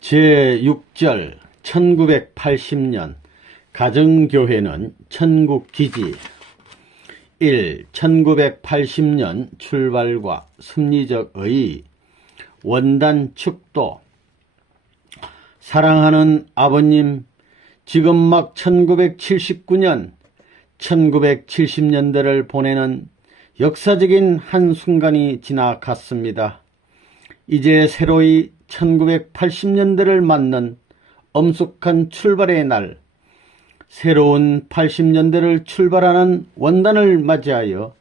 제6절 1980년 가정교회는 천국기지 1. 1980년 출발과 섭리적 의의 원단 축도 사랑하는 아버님, 지금 막 1979년, 1970년대를 보내는 역사적인 한순간이 지나갔습니다. 이제 새로이 1980년대를 맞는 엄숙한 출발의 날, 새로운 80년대를 출발하는 원단을 맞이하여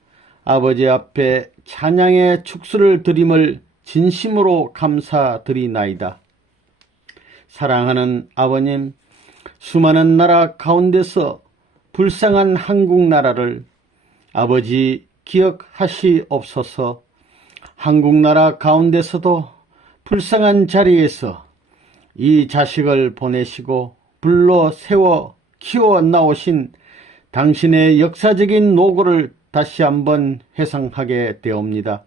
아버지 앞에 찬양의 축수를 드림을 진심으로 감사드리나이다. 사랑하는 아버님, 수많은 나라 가운데서 불쌍한 한국 나라를 아버지 기억하시옵소서. 한국 나라 가운데서도 불쌍한 자리에서 이 자식을 보내시고 불러 세워 키워 나오신 당신의 역사적인 노고를 다시 한번 회상하게 되옵니다.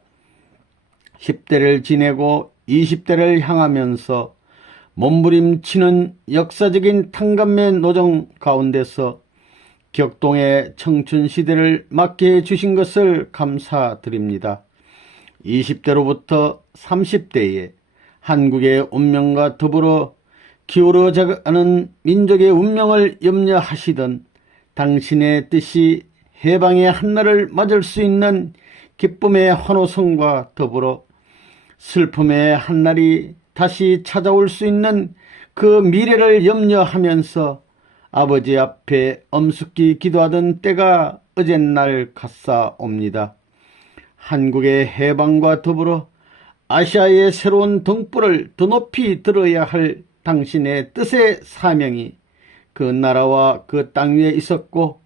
10대를 지내고 20대를 향하면서 몸부림치는 역사적인 탕감매 노정 가운데서 격동의 청춘시대를 맞게 해주신 것을 감사드립니다. 20대로부터 30대에 한국의 운명과 더불어 기울어져가는 민족의 운명을 염려하시던 당신의 뜻이 해방의 한날을 맞을 수 있는 기쁨의 환호성과 더불어 슬픔의 한날이 다시 찾아올 수 있는 그 미래를 염려하면서 아버지 앞에 엄숙히 기도하던 때가 어젯날 같사옵니다. 한국의 해방과 더불어 아시아의 새로운 등불을 더 높이 들어야 할 당신의 뜻의 사명이 그 나라와 그 땅 위에 있었고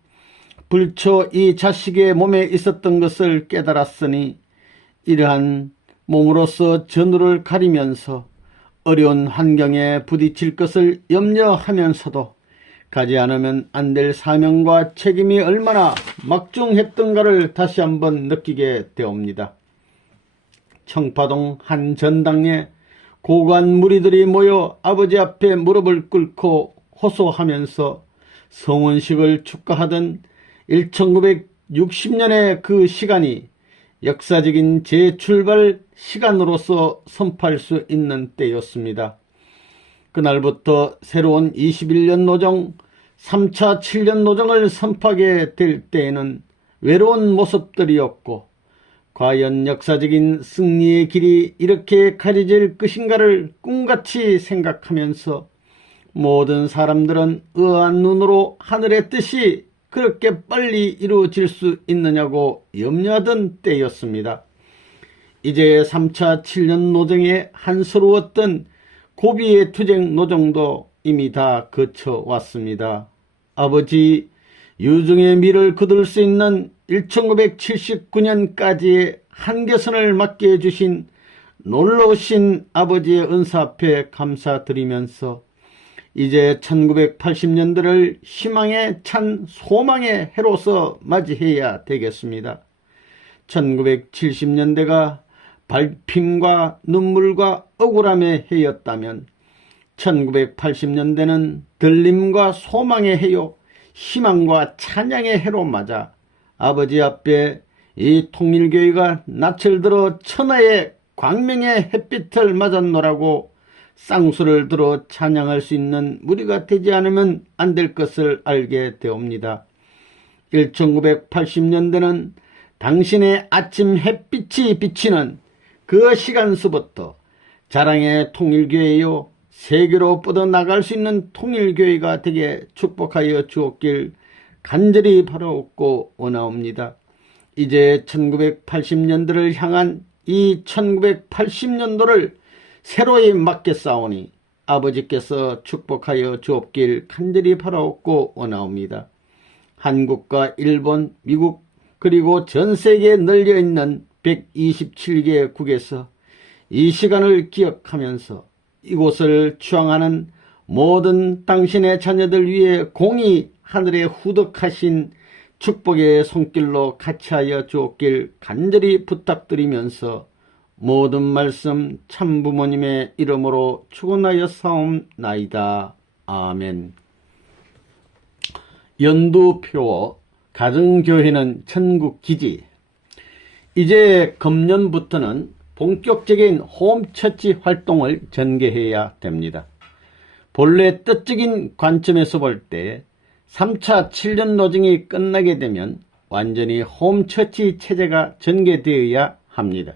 불초 이 자식의 몸에 있었던 것을 깨달았으니 이러한 몸으로서 전우를 가리면서 어려운 환경에 부딪힐 것을 염려하면서도 가지 않으면 안 될 사명과 책임이 얼마나 막중했던가를 다시 한번 느끼게 되옵니다. 청파동 한 전당에 고관 무리들이 모여 아버지 앞에 무릎을 꿇고 호소하면서 성혼식을 축하하던 1960년의 그 시간이 역사적인 재출발 시간으로서 선포할 수 있는 때였습니다. 그날부터 새로운 21년 노정, 3차 7년 노정을 선포하게 될 때에는 외로운 모습들이었고 과연 역사적인 승리의 길이 이렇게 가려질 것인가를 꿈같이 생각하면서 모든 사람들은 의아한 눈으로 하늘의 뜻이 그렇게 빨리 이루어질 수 있느냐고 염려하던 때였습니다. 이제 3차 7년 노정의 한스러웠던 고비의 투쟁 노정도 이미 다 거쳐왔습니다. 아버지, 유중의 미를 거둘 수 있는 1979년까지의 한계선을 맞게 해주신 놀라우신 아버지의 은사 앞에 감사드리면서 이제 1980년대를 희망에 찬 소망의 해로서 맞이해야 되겠습니다. 1970년대가 발핌과 눈물과 억울함의 해였다면 1980년대는 들림과 소망의 해요, 희망과 찬양의 해로 맞아 아버지 앞에 이 통일교회가 낯을 들어 천하의 광명의 햇빛을 맞았노라고 쌍수를 들어 찬양할 수 있는 무리가 되지 않으면 안 될 것을 알게 되옵니다. 1980년대는 당신의 아침 햇빛이 비치는 그 시간서부터 자랑의 통일교회요, 세계로 뻗어나갈 수 있는 통일교회가 되게 축복하여 주옵길 간절히 바라옵고 원하옵니다. 이제 1980년대를 향한 이 1980년도를 새로이 맞게 싸우니 아버지께서 축복하여 주옵길 간절히 바라옵고 원하옵니다. 한국과 일본, 미국 그리고 전 세계에 널려있는 127개국에서 이 시간을 기억하면서 이곳을 추앙하는 모든 당신의 자녀들 위해 공히 하늘에 후덕하신 축복의 손길로 같이하여 주옵길 간절히 부탁드리면서 모든 말씀 참부모님의 이름으로 축원하여 사옵나이다. 아멘. 연두표 가정교회는 천국기지. 이제 금년부터는 본격적인 홈처치 활동을 전개해야 됩니다. 본래 뜻적인 관점에서 볼 때 3차 7년 노정이 끝나게 되면 완전히 홈처치 체제가 전개되어야 합니다.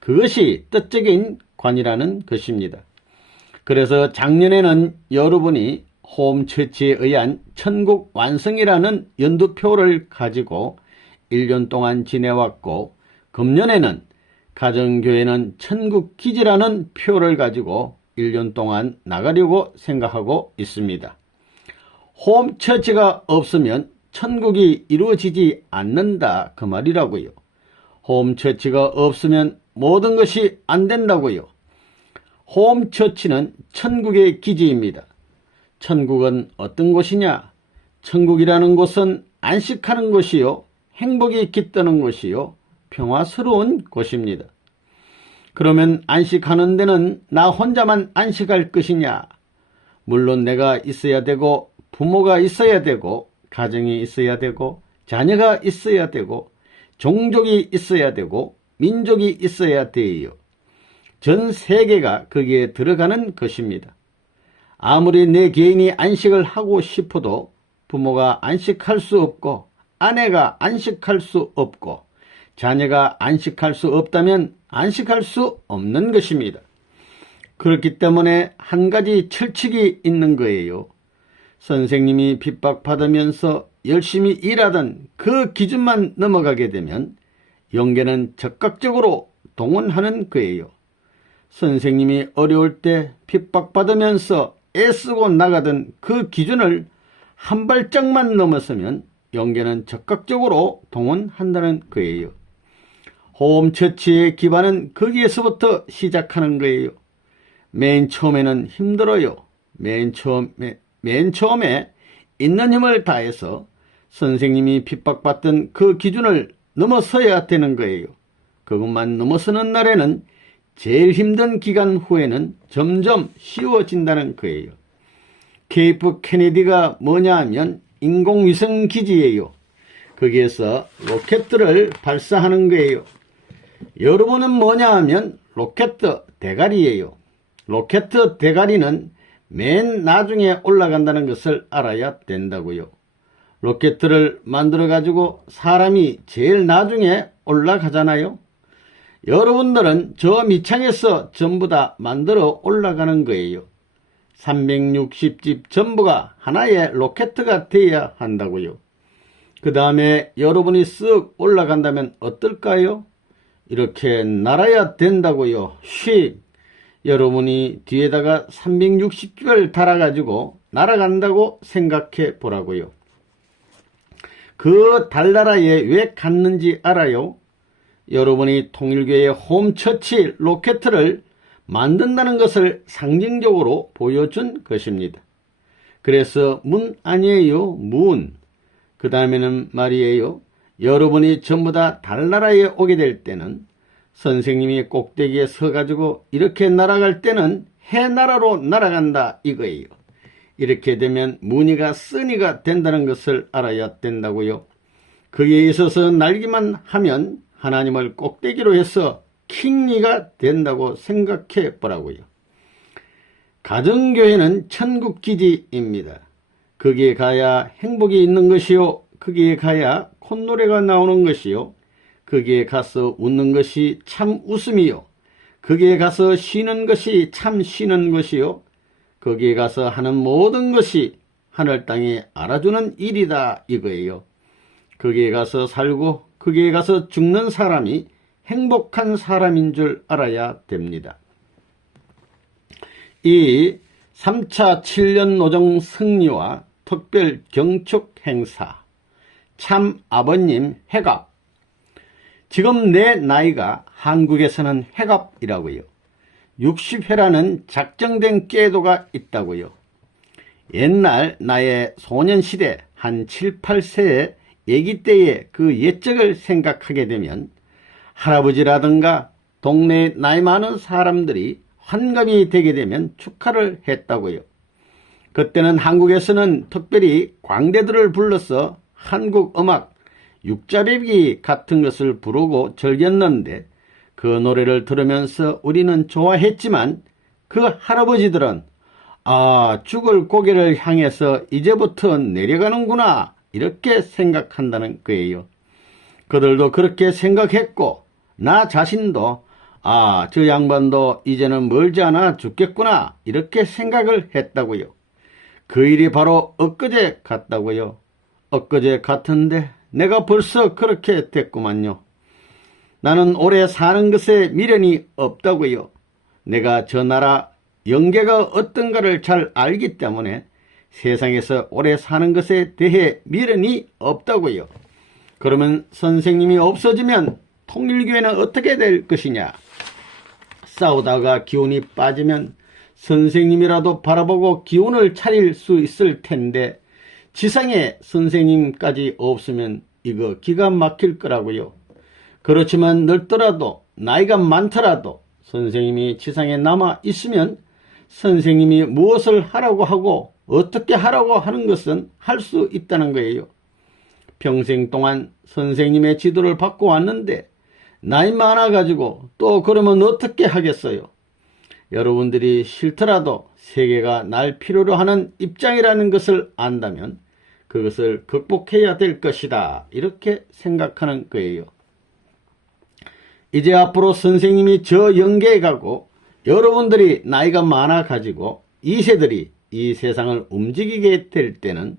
그것이 뜻적인 관이라는 것입니다. 그래서 작년에는 여러분이 홈처치에 의한 천국 완성이라는 연두표를 가지고 1년 동안 지내왔고, 금년에는 가정교회는 천국기지라는 표를 가지고 1년 동안 나가려고 생각하고 있습니다. 홈처치가 없으면 천국이 이루어지지 않는다, 그 말이라고요. 홈처치가 없으면 모든 것이 안 된다고요. 홈처치는 천국의 기지입니다. 천국은 어떤 곳이냐? 천국이라는 곳은 안식하는 곳이요, 행복이 깃드는 곳이요, 평화스러운 곳입니다. 그러면 안식하는 데는 나 혼자만 안식할 것이냐? 물론 내가 있어야 되고, 부모가 있어야 되고, 가정이 있어야 되고, 자녀가 있어야 되고, 종족이 있어야 되고, 민족이 있어야 돼요. 전 세계가 거기에 들어가는 것입니다. 아무리 내 개인이 안식을 하고 싶어도 부모가 안식할 수 없고, 아내가 안식할 수 없고, 자녀가 안식할 수 없다면 안식할 수 없는 것입니다. 그렇기 때문에 한 가지 철칙이 있는 거예요. 선생님이 핍박받으면서 열심히 일하던 그 기준만 넘어가게 되면 영계는 적극적으로 동원하는 거예요. 선생님이 어려울 때 핍박받으면서 애쓰고 나가던 그 기준을 한 발짝만 넘어서면 영계는 적극적으로 동원한다는 거예요. 홈처치의 기반은 거기에서부터 시작하는 거예요. 맨 처음에는 힘들어요. 맨 처음에 있는 힘을 다해서 선생님이 핍박받던 그 기준을 넘어서야 되는 거예요. 그것만 넘어서는 날에는 제일 힘든 기간 후에는 점점 쉬워진다는 거예요. 케이프 케네디가 뭐냐 하면 인공위성 기지예요. 거기에서 로켓들을 발사하는 거예요. 여러분은 뭐냐 하면 로켓 대가리예요. 로켓 대가리는 맨 나중에 올라간다는 것을 알아야 된다고요. 로켓을 만들어 가지고 사람이 제일 나중에 올라가잖아요. 여러분들은 저 밑창에서 전부 다 만들어 올라가는 거예요. 360집 전부가 하나의 로켓가 되어야 한다고요. 그 다음에 여러분이 쓱 올라간다면 어떨까요? 이렇게 날아야 된다고요. 여러분이 뒤에다가 360집을 달아가지고 날아간다고 생각해 보라고요. 그 달나라에 왜 갔는지 알아요? 여러분이 통일교의 홈처치 로켓을 만든다는 것을 상징적으로 보여준 것입니다. 그래서 문 아니에요. 문. 그 다음에는 말이에요. 여러분이 전부 다 달나라에 오게 될 때는 선생님이 꼭대기에 서가지고 이렇게 날아갈 때는 해나라로 날아간다 이거예요. 이렇게 되면 무늬가 쓰니가 된다는 것을 알아야 된다고요. 거기에 있어서 날기만 하면 하나님을 꼭대기로 해서 킹리가 된다고 생각해 보라고요. 가정교회는 천국기지입니다. 거기에 가야 행복이 있는 것이요, 거기에 가야 콧노래가 나오는 것이요, 거기에 가서 웃는 것이 참 웃음이요, 거기에 가서 쉬는 것이 참 쉬는 것이요, 거기에 가서 하는 모든 것이 하늘 땅에 알아주는 일이다 이거예요. 거기에 가서 살고 거기에 가서 죽는 사람이 행복한 사람인 줄 알아야 됩니다. 이 3차 7년 노정 승리와 특별 경축 행사, 참 아버님 회갑. 지금 내 나이가 한국에서는 회갑이라고요. 60회라는 작정된 궤도가 있다고요. 옛날 나의 소년시대 한 7, 8세의 애기 때의 그 옛적을 생각하게 되면 할아버지라든가 동네 나이 많은 사람들이 환갑이 되게 되면 축하를 했다고요. 그때는 한국에서는 특별히 광대들을 불러서 한국 음악 육자배기 같은 것을 부르고 즐겼는데 그 노래를 들으면서 우리는 좋아했지만 그 할아버지들은 죽을 고개를 향해서 이제부터 내려가는구나 이렇게 생각한다는 거예요. 그들도 그렇게 생각했고 나 자신도 저 양반도 이제는 멀지 않아 죽겠구나 이렇게 생각을 했다고요. 그 일이 바로 엊그제 같다고요. 엊그제 같은데 내가 벌써 그렇게 됐구만요. 나는 오래 사는 것에 미련이 없다고요. 내가 저 나라 영계가 어떤가를 잘 알기 때문에 세상에서 오래 사는 것에 대해 미련이 없다고요. 그러면 선생님이 없어지면 통일교회는 어떻게 될 것이냐? 싸우다가 기운이 빠지면 선생님이라도 바라보고 기운을 차릴 수 있을 텐데 지상에 선생님까지 없으면 이거 기가 막힐 거라고요. 그렇지만 늙더라도 나이가 많더라도 선생님이 지상에 남아 있으면 선생님이 무엇을 하라고 하고 어떻게 하라고 하는 것은 할 수 있다는 거예요. 평생 동안 선생님의 지도를 받고 왔는데 나이 많아가지고 또 그러면 어떻게 하겠어요? 여러분들이 싫더라도 세계가 날 필요로 하는 입장이라는 것을 안다면 그것을 극복해야 될 것이다 이렇게 생각하는 거예요. 이제 앞으로 선생님이 저 영계에 가고 여러분들이 나이가 많아 가지고 2세들이 이 세상을 움직이게 될 때는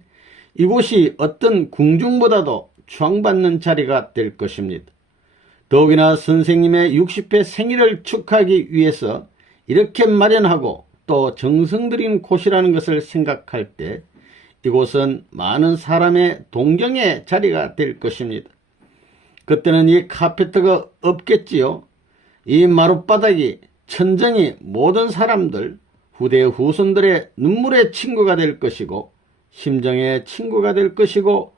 이곳이 어떤 궁중보다도 추앙받는 자리가 될 것입니다. 더욱이나 선생님의 60회 생일을 축하하기 위해서 이렇게 마련하고 또 정성 들인 곳이라는 것을 생각할 때 이곳은 많은 사람의 동경의 자리가 될 것입니다. 그때는 이 카페트가 없겠지요. 이 마룻바닥이 천정이 모든 사람들 후대 후손들의 눈물의 친구가 될 것이고 심정의 친구가 될 것이고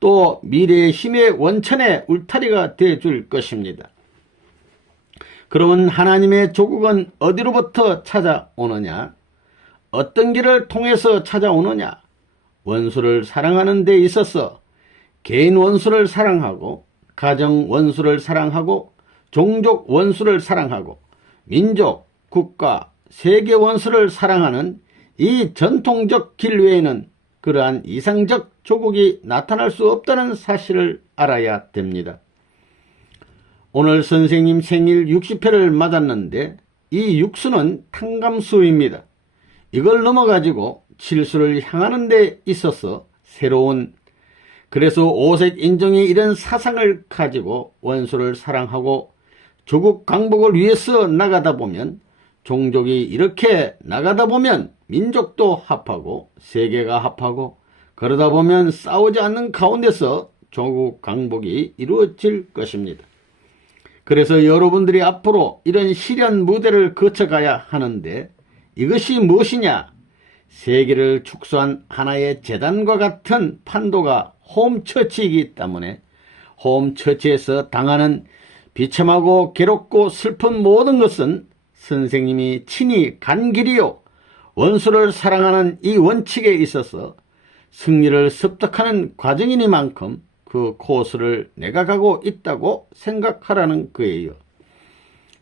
또 미래의 힘의 원천의 울타리가 되어줄 것입니다. 그러면 하나님의 조국은 어디로부터 찾아오느냐? 어떤 길을 통해서 찾아오느냐? 원수를 사랑하는 데 있어서 개인 원수를 사랑하고 가정 원수를 사랑하고 종족 원수를 사랑하고 민족, 국가, 세계 원수를 사랑하는 이 전통적 길 외에는 그러한 이상적 조국이 나타날 수 없다는 사실을 알아야 됩니다. 오늘 선생님 생일 60회를 맞았는데 이 육수는 탕감수입니다. 이걸 넘어가지고 칠수를 향하는 데 있어서 새로운 그래서 오색 인종이 이런 사상을 가지고 원수를 사랑하고 조국 강복을 위해서 나가다 보면 종족이 이렇게 나가다 보면 민족도 합하고 세계가 합하고 그러다 보면 싸우지 않는 가운데서 조국 강복이 이루어질 것입니다. 그래서 여러분들이 앞으로 이런 시련 무대를 거쳐가야 하는데 이것이 무엇이냐? 세계를 축소한 하나의 재단과 같은 판도가 홈처치이기 때문에 홈처치에서 당하는 비참하고 괴롭고 슬픈 모든 것은 선생님이 친히 간 길이요. 원수를 사랑하는 이 원칙에 있어서 승리를 습득하는 과정이니만큼 그 코스를 내가 가고 있다고 생각하라는 거예요.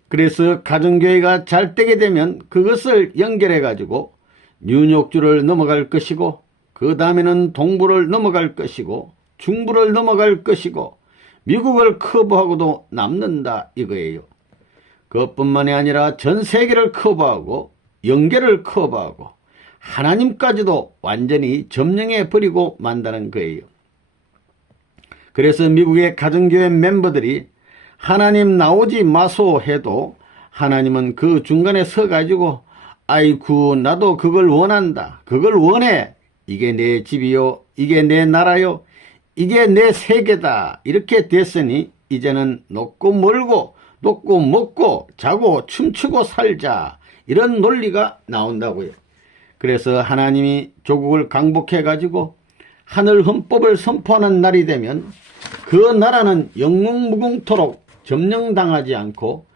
그래서 가정교회가 잘 되게 되면 그것을 연결해 가지고 뉴욕주를 넘어갈 것이고 그 다음에는 동부를 넘어갈 것이고 중부를 넘어갈 것이고 미국을 커버하고도 남는다 이거예요. 그것뿐만이 아니라 전 세계를 커버하고 영계를 커버하고 하나님까지도 완전히 점령해 버리고 만다는 거예요. 그래서 미국의 가정교회 멤버들이 하나님 나오지 마소 해도 하나님은 그 중간에 서가지고 아이쿠 나도 그걸 원한다. 그걸 원해. 이게 내 집이요. 이게 내 나라요. 이게 내 세계다. 이렇게 됐으니 이제는 높고 멀고 높고 먹고 자고 춤추고 살자. 이런 논리가 나온다고요. 그래서 하나님이 조국을 강복해가지고 하늘 헌법을 선포하는 날이 되면 그 나라는 영웅무궁토록 점령당하지 않고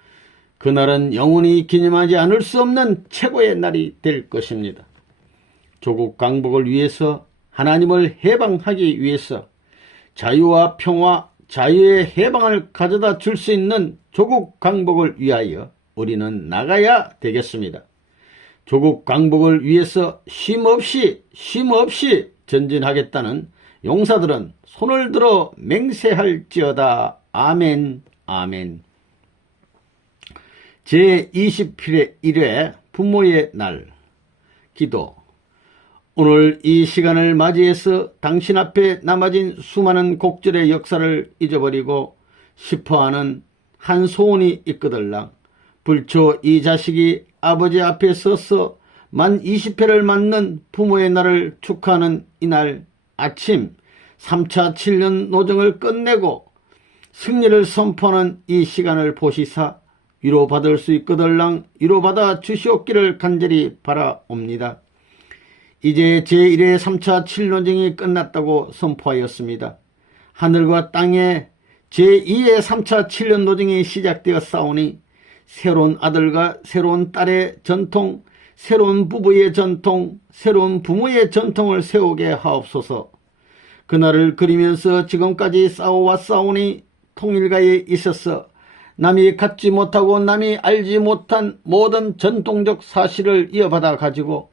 그날은 영원히 기념하지 않을 수 없는 최고의 날이 될 것입니다. 조국 강복을 위해서, 하나님을 해방하기 위해서 자유와 평화, 자유의 해방을 가져다 줄 수 있는 조국 강복을 위하여 우리는 나가야 되겠습니다. 조국 강복을 위해서 쉼없이 전진하겠다는 용사들은 손을 들어 맹세할지어다. 아멘. 제21회 부모의 날 기도. 오늘 이 시간을 맞이해서 당신 앞에 남아진 수많은 곡절의 역사를 잊어버리고 싶어하는 한 소원이 있거들랑 불초 이 자식이 아버지 앞에 서서 만 20회를 맞는 부모의 날을 축하하는 이날 아침 3차 7년 노정을 끝내고 승리를 선포하는 이 시간을 보시사 위로받을 수 있거들랑 위로받아 주시옵기를 간절히 바라옵니다. 이제 제1회 3차 7노정이 끝났다고 선포하였습니다. 하늘과 땅에 제2의 3차 7년 노정이 시작되었사오니 새로운 아들과 새로운 딸의 전통, 새로운 부부의 전통, 새로운 부모의 전통을 세우게 하옵소서. 그날을 그리면서 지금까지 싸워왔사오니 통일가에 있어서 남이 갖지 못하고 남이 알지 못한 모든 전통적 사실을 이어받아 가지고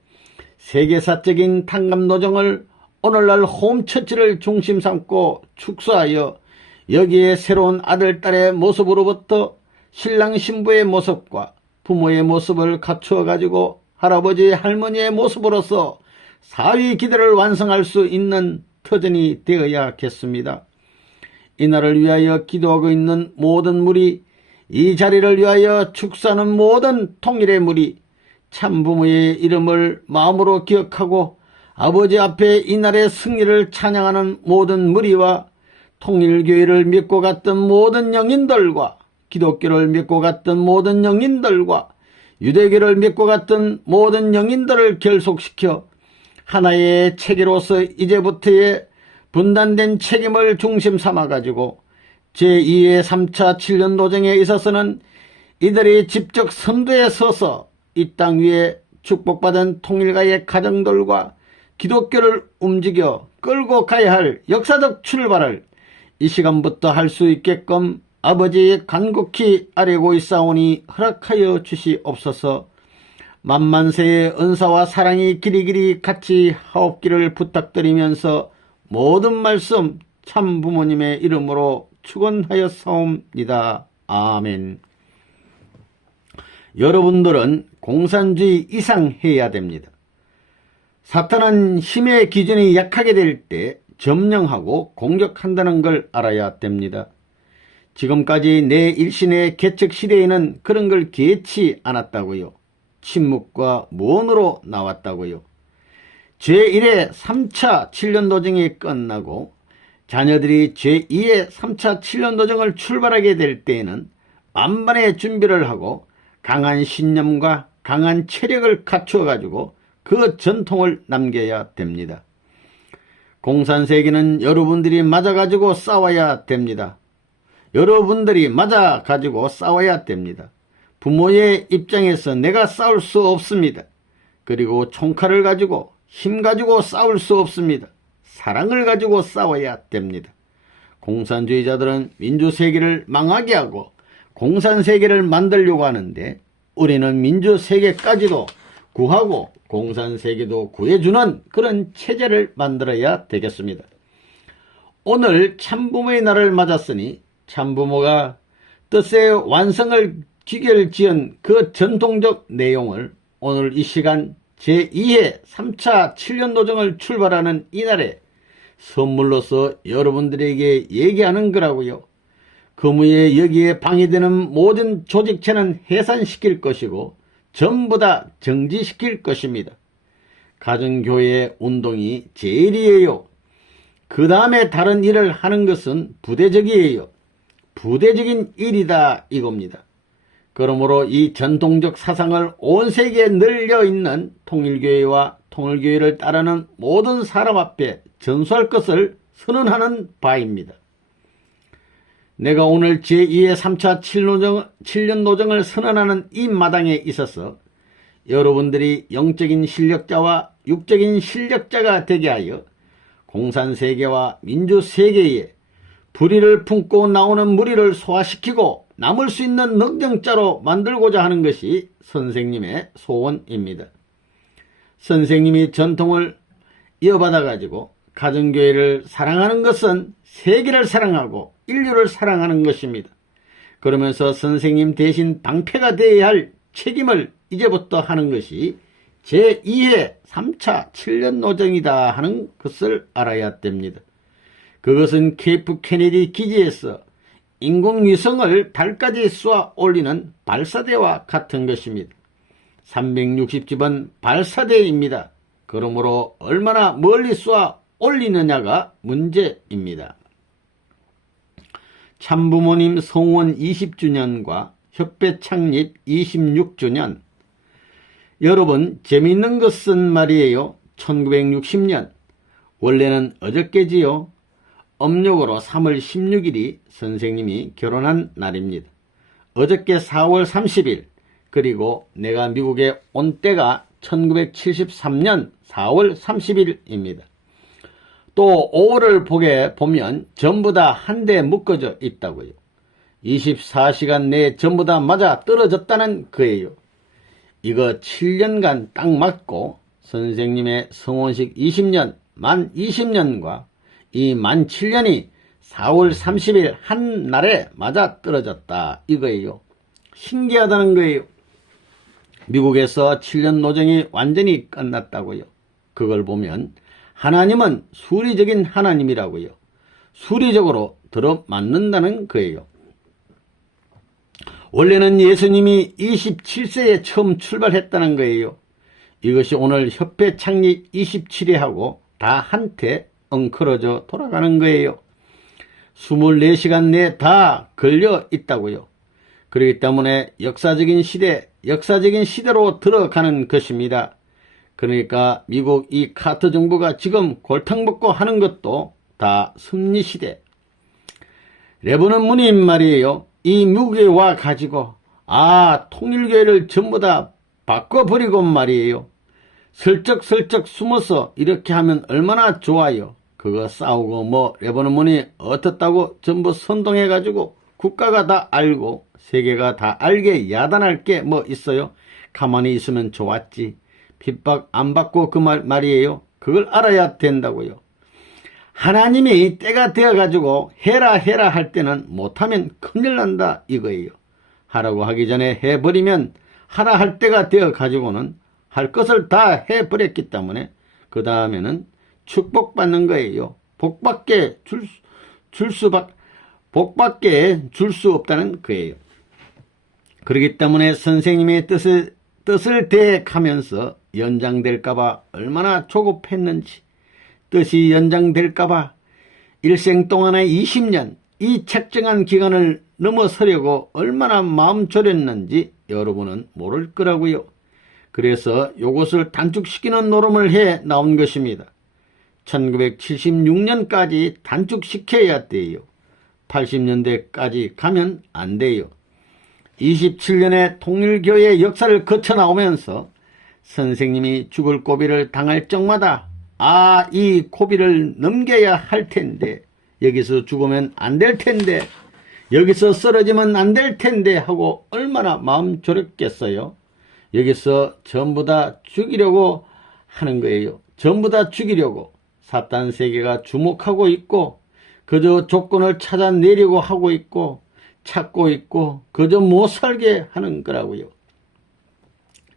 세계사적인 탕감노정을 오늘날 홈처치를 중심 삼고 축소하여 여기에 새로운 아들, 딸의 모습으로부터 신랑, 신부의 모습과 부모의 모습을 갖추어 가지고 할아버지, 할머니의 모습으로서 사위 기대를 완성할 수 있는 터전이 되어야겠습니다. 이날을 위하여 기도하고 있는 모든 무리, 이 자리를 위하여 축사하는 모든 통일의 무리, 참부모의 이름을 마음으로 기억하고 아버지 앞에 이날의 승리를 찬양하는 모든 무리와 통일교회를 믿고 갔던 모든 영인들과 기독교를 믿고 갔던 모든 영인들과 유대교를 믿고 갔던 모든 영인들을 결속시켜 하나의 체계로서 이제부터의 분단된 책임을 중심 삼아가지고 제2의 3차 7년 노정에 있어서는 이들이 직접 선두에 서서 이 땅 위에 축복받은 통일가의 가정들과 기독교를 움직여 끌고 가야 할 역사적 출발을 이 시간부터 할 수 있게끔 아버지의 간곡히 아뢰고 있사오니 허락하여 주시옵소서. 만만세의 은사와 사랑이 길이길이 같이 하옵기를 부탁드리면서 모든 말씀 참 부모님의 이름으로 축원하였사옵니다. 아멘. 여러분들은 공산주의 이상 해야 됩니다. 사탄은 힘의 기준이 약하게 될 때 점령하고 공격한다는 걸 알아야 됩니다. 지금까지 내 일신의 개척 시대에는 그런 걸 개치 않았다고요. 침묵과 무언으로 나왔다고요. 제1의 3차 7년 노정이 끝나고 자녀들이 제2의 3차 7년 노정을 출발하게 될 때에는 만반의 준비를 하고 강한 신념과 강한 체력을 갖추어 가지고 그 전통을 남겨야 됩니다. 공산세계는 여러분들이 맞아가지고 싸워야 됩니다. 여러분들이 맞아가지고 싸워야 됩니다. 부모의 입장에서 내가 싸울 수 없습니다. 그리고 총칼을 가지고 힘 가지고 싸울 수 없습니다. 사랑을 가지고 싸워야 됩니다. 공산주의자들은 민주세계를 망하게 하고 공산세계를 만들려고 하는데 우리는 민주세계까지도 구하고 공산세계도 구해주는 그런 체제를 만들어야 되겠습니다. 오늘 참부모의 날을 맞았으니 참부모가 뜻의 완성을 기결지은 그 전통적 내용을 오늘 이 시간 제2회 3차 7년 노정을 출발하는 이날에 선물로서 여러분들에게 얘기하는 거라고요. 그무에 여기에 방해되는 모든 조직체는 해산시킬 것이고 전부 다 정지시킬 것입니다. 가정교회 운동이 제일이에요. 그 다음에 다른 일을 하는 것은 부대적이에요. 부대적인 일이다 이겁니다. 그러므로 이 전통적 사상을 온 세계에 널려있는 통일교회와 통일교회를 따르는 모든 사람 앞에 전수할 것을 선언하는 바입니다. 내가 오늘 제2의 3차 7년 노정을 선언하는 이 마당에 있어서 여러분들이 영적인 실력자와 육적인 실력자가 되게 하여 공산세계와 민주세계에 불의를 품고 나오는 무리를 소화시키고 남을 수 있는 능력자로 만들고자 하는 것이 선생님의 소원입니다. 선생님이 전통을 이어받아 가지고 가정교회를 사랑하는 것은 세계를 사랑하고 인류를 사랑하는 것입니다. 그러면서 선생님 대신 방패가 되어야 할 책임을 이제부터 하는 것이 제2회 3차 7년 노정이다 하는 것을 알아야 됩니다. 그것은 케이프 케네디 기지에서 인공위성을 달까지 쏘아 올리는 발사대와 같은 것입니다. 360집은 발사대입니다. 그러므로 얼마나 멀리 쏘아 올리느냐가 문제입니다. 참부모님 성원 20주년과 협회 창립 26주년. 여러분, 재미있는 것은 말이에요. 1960년, 원래는 어저께지요. 음력으로 3월 16일이 선생님이 결혼한 날입니다. 어저께 4월 30일, 그리고 내가 미국에 온 때가 1973년 4월 30일입니다. 또 5월을 보면 전부 다 한 대 묶어져 있다고요. 24시간 내에 전부 다 맞아 떨어졌다는 거예요. 이거 7년간 딱 맞고 선생님의 성원식 20년, 만 20년과 이 만 7년이 4월 30일 한 날에 맞아 떨어졌다 이거예요. 신기하다는 거예요. 미국에서 7년 노정이 완전히 끝났다고요. 그걸 보면 하나님은 수리적인 하나님이라고요. 수리적으로 들어맞는다는 거예요. 원래는 예수님이 27세에 처음 출발했다는 거예요. 이것이 오늘 협회 창립 27회하고 다 한테 엉클어져 돌아가는 거예요. 24시간 내에 다 걸려 있다고요. 그렇기 때문에 역사적인 시대로 들어가는 것입니다. 그러니까 미국 이 카터 정부가 지금 골탕 먹고 하는 것도 다 승리시대. 레버넌 문님 말이에요. 이 미국에 와 가지고 통일교회를 전부 다 바꿔버리고 말이에요. 슬쩍슬쩍 숨어서 이렇게 하면 얼마나 좋아요. 그거 싸우고 레버넌 문이 어떻다고 전부 선동해 가지고 국가가 다 알고 세계가 다 알게 야단할 게 뭐 있어요. 가만히 있으면 좋았지. 핍박 안 받고 그 말이에요. 그걸 알아야 된다고요. 하나님이 때가 되어가지고 해라 할 때는 못하면 큰일 난다 이거예요. 하라고 하기 전에 해버리면 하라 할 때가 되어가지고는 할 것을 다 해버렸기 때문에 그 다음에는 축복받는 거예요. 복밖에 줄 수 없다는 거예요. 그렇기 때문에 선생님의 뜻을 대행하면서 연장될까봐 얼마나 조급했는지, 뜻이 연장될까봐 일생 동안의 20년 이 책정한 기간을 넘어서려고 얼마나 마음 졸였는지 여러분은 모를 거라고요. 그래서 이것을 단축시키는 노름을 해 나온 것입니다. 1976년까지 단축시켜야 돼요. 80년대까지 가면 안 돼요. 27년의 통일교회 역사를 거쳐 나오면서 선생님이 죽을 고비를 당할 적마다 이 고비를 넘겨야 할 텐데, 여기서 죽으면 안 될 텐데, 여기서 쓰러지면 안 될 텐데 하고 얼마나 마음 졸였겠어요. 여기서 전부 다 죽이려고 하는 거예요. 전부 다 죽이려고 사탄 세계가 주목하고 있고 그저 조건을 찾아내려고 하고 있고 찾고 있고 그저 못 살게 하는 거라고요.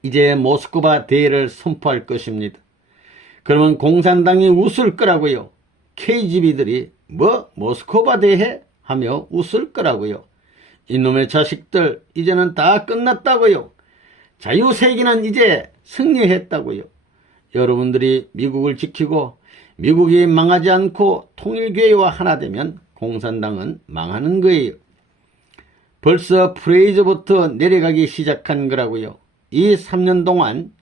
이제 모스크바 대회를 선포할 것입니다. 그러면 공산당이 웃을 거라고요. KGB들이 모스크바 대회 하며 웃을 거라고요. 이놈의 자식들 이제는 다 끝났다고요. 자유세계는 이제 승리했다고요. 여러분들이 미국을 지키고 미국이 망하지 않고 통일교회와 하나 되면 공산당은 망하는 거예요. 벌써 프레이즈부터 내려가기 시작한 거라고요. 이 3년 동안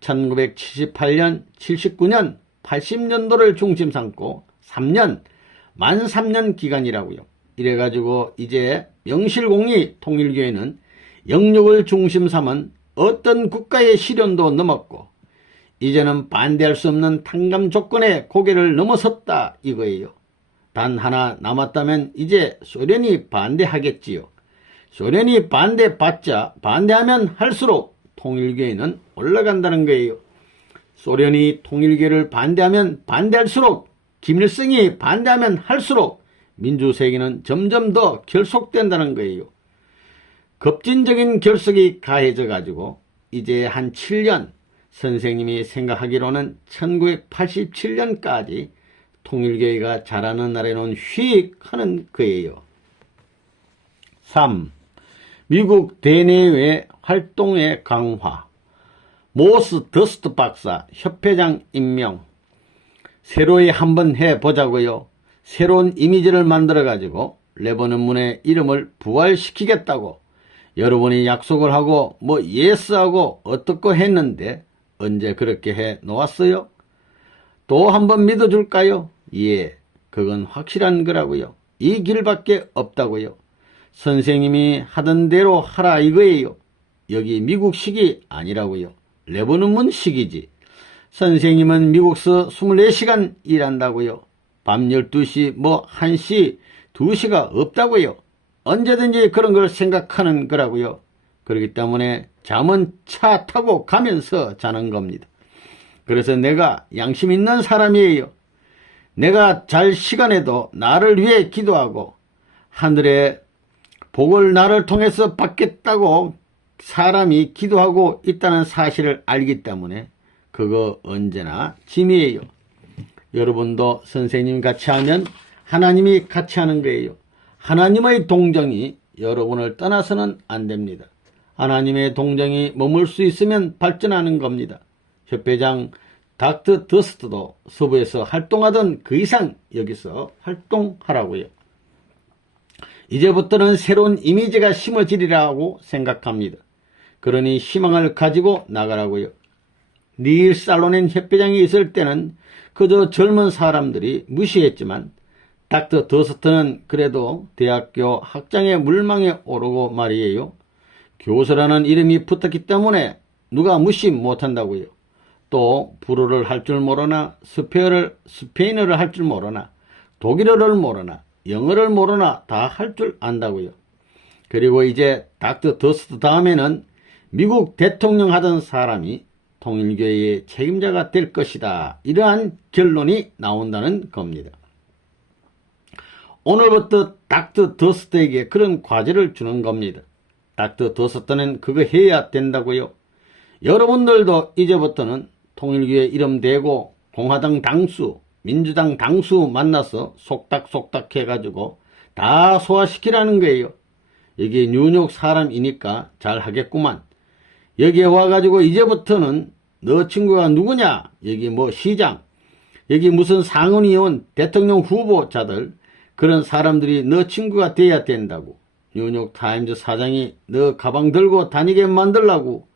1978년, 79년, 80년도를 중심 삼고 3년, 만 3년 기간이라고요. 이래가지고 이제 명실공히 통일교회는 영육을 중심 삼은 어떤 국가의 시련도 넘었고 이제는 반대할 수 없는 탕감 조건에 고개를 넘어섰다 이거예요. 단 하나 남았다면 이제 소련이 반대하겠지요. 소련이 반대하면 할수록 통일교회는 올라간다는 거예요. 소련이 통일교회를 반대하면 반대할수록, 김일성이 반대하면 할수록 민주세계는 점점 더 결속된다는 거예요. 급진적인 결석이 가해져 가지고 이제 한 7년, 선생님이 생각하기로는 1987년까지 통일교회가 자라는 날에는 휙 하는 거예요. 3. 미국 대내외 활동의 강화. 모스 더스트 박사 협회장 임명. 새로이 한번 해보자고요. 새로운 이미지를 만들어가지고 레버넌 문의 이름을 부활시키겠다고 여러분이 약속을 하고 뭐 예스하고 어떻고 했는데 언제 그렇게 해 놓았어요? 또 한번 믿어줄까요? 예, 그건 확실한 거라고요. 이 길밖에 없다고요. 선생님이 하던 대로 하라 이거예요. 여기 미국식이 아니라고요. 레버넌 문식이지. 선생님은 미국서 24시간 일한다고요. 밤 12시, 뭐 1시, 2시가 없다고요. 언제든지 그런 걸 생각하는 거라고요. 그렇기 때문에 잠은 차 타고 가면서 자는 겁니다. 그래서 내가 양심 있는 사람이에요. 내가 잘 시간에도 나를 위해 기도하고 하늘의 복을 나를 통해서 받겠다고 사람이 기도하고 있다는 사실을 알기 때문에 그거 언제나 짐이에요. 여러분도 선생님 같이 하면 하나님이 같이 하는 거예요. 하나님의 동정이 여러분을 떠나서는 안 됩니다. 하나님의 동정이 머물 수 있으면 발전하는 겁니다. 협회장 닥터 더스트도 서부에서 활동하던 그 이상 여기서 활동하라고요. 이제부터는 새로운 이미지가 심어지리라고 생각합니다. 그러니 희망을 가지고 나가라고요. 닐 살로넨 협회장이 있을 때는 그저 젊은 사람들이 무시했지만 닥터 더스트는 그래도 대학교 학장의 물망에 오르고 말이에요. 교수라는 이름이 붙었기 때문에 누가 무시 못한다고요. 또 불어를 할 줄 모르나 스페인어를 할 줄 모르나 독일어를 모르나 영어를 모르나 다 할 줄 안다고요. 그리고 이제 닥터 더스트 다음에는 미국 대통령 하던 사람이 통일교회의 책임자가 될 것이다. 이러한 결론이 나온다는 겁니다. 오늘부터 닥터 더스트에게 그런 과제를 주는 겁니다. 닥터 더스트는 그거 해야 된다고요. 여러분들도 이제부터는 통일교회 이름 대고 공화당 당수, 민주당 당수 만나서 속닥속닥 해가지고 다 소화시키라는 거예요. 여기 뉴욕 사람이니까 잘 하겠구만. 여기에 와가지고 이제부터는 너 친구가 누구냐? 여기 뭐 시장, 여기 무슨 상원의원, 대통령 후보자들 그런 사람들이 너 친구가 돼야 된다고. 뉴욕 타임즈 사장이 너 가방 들고 다니게 만들라고.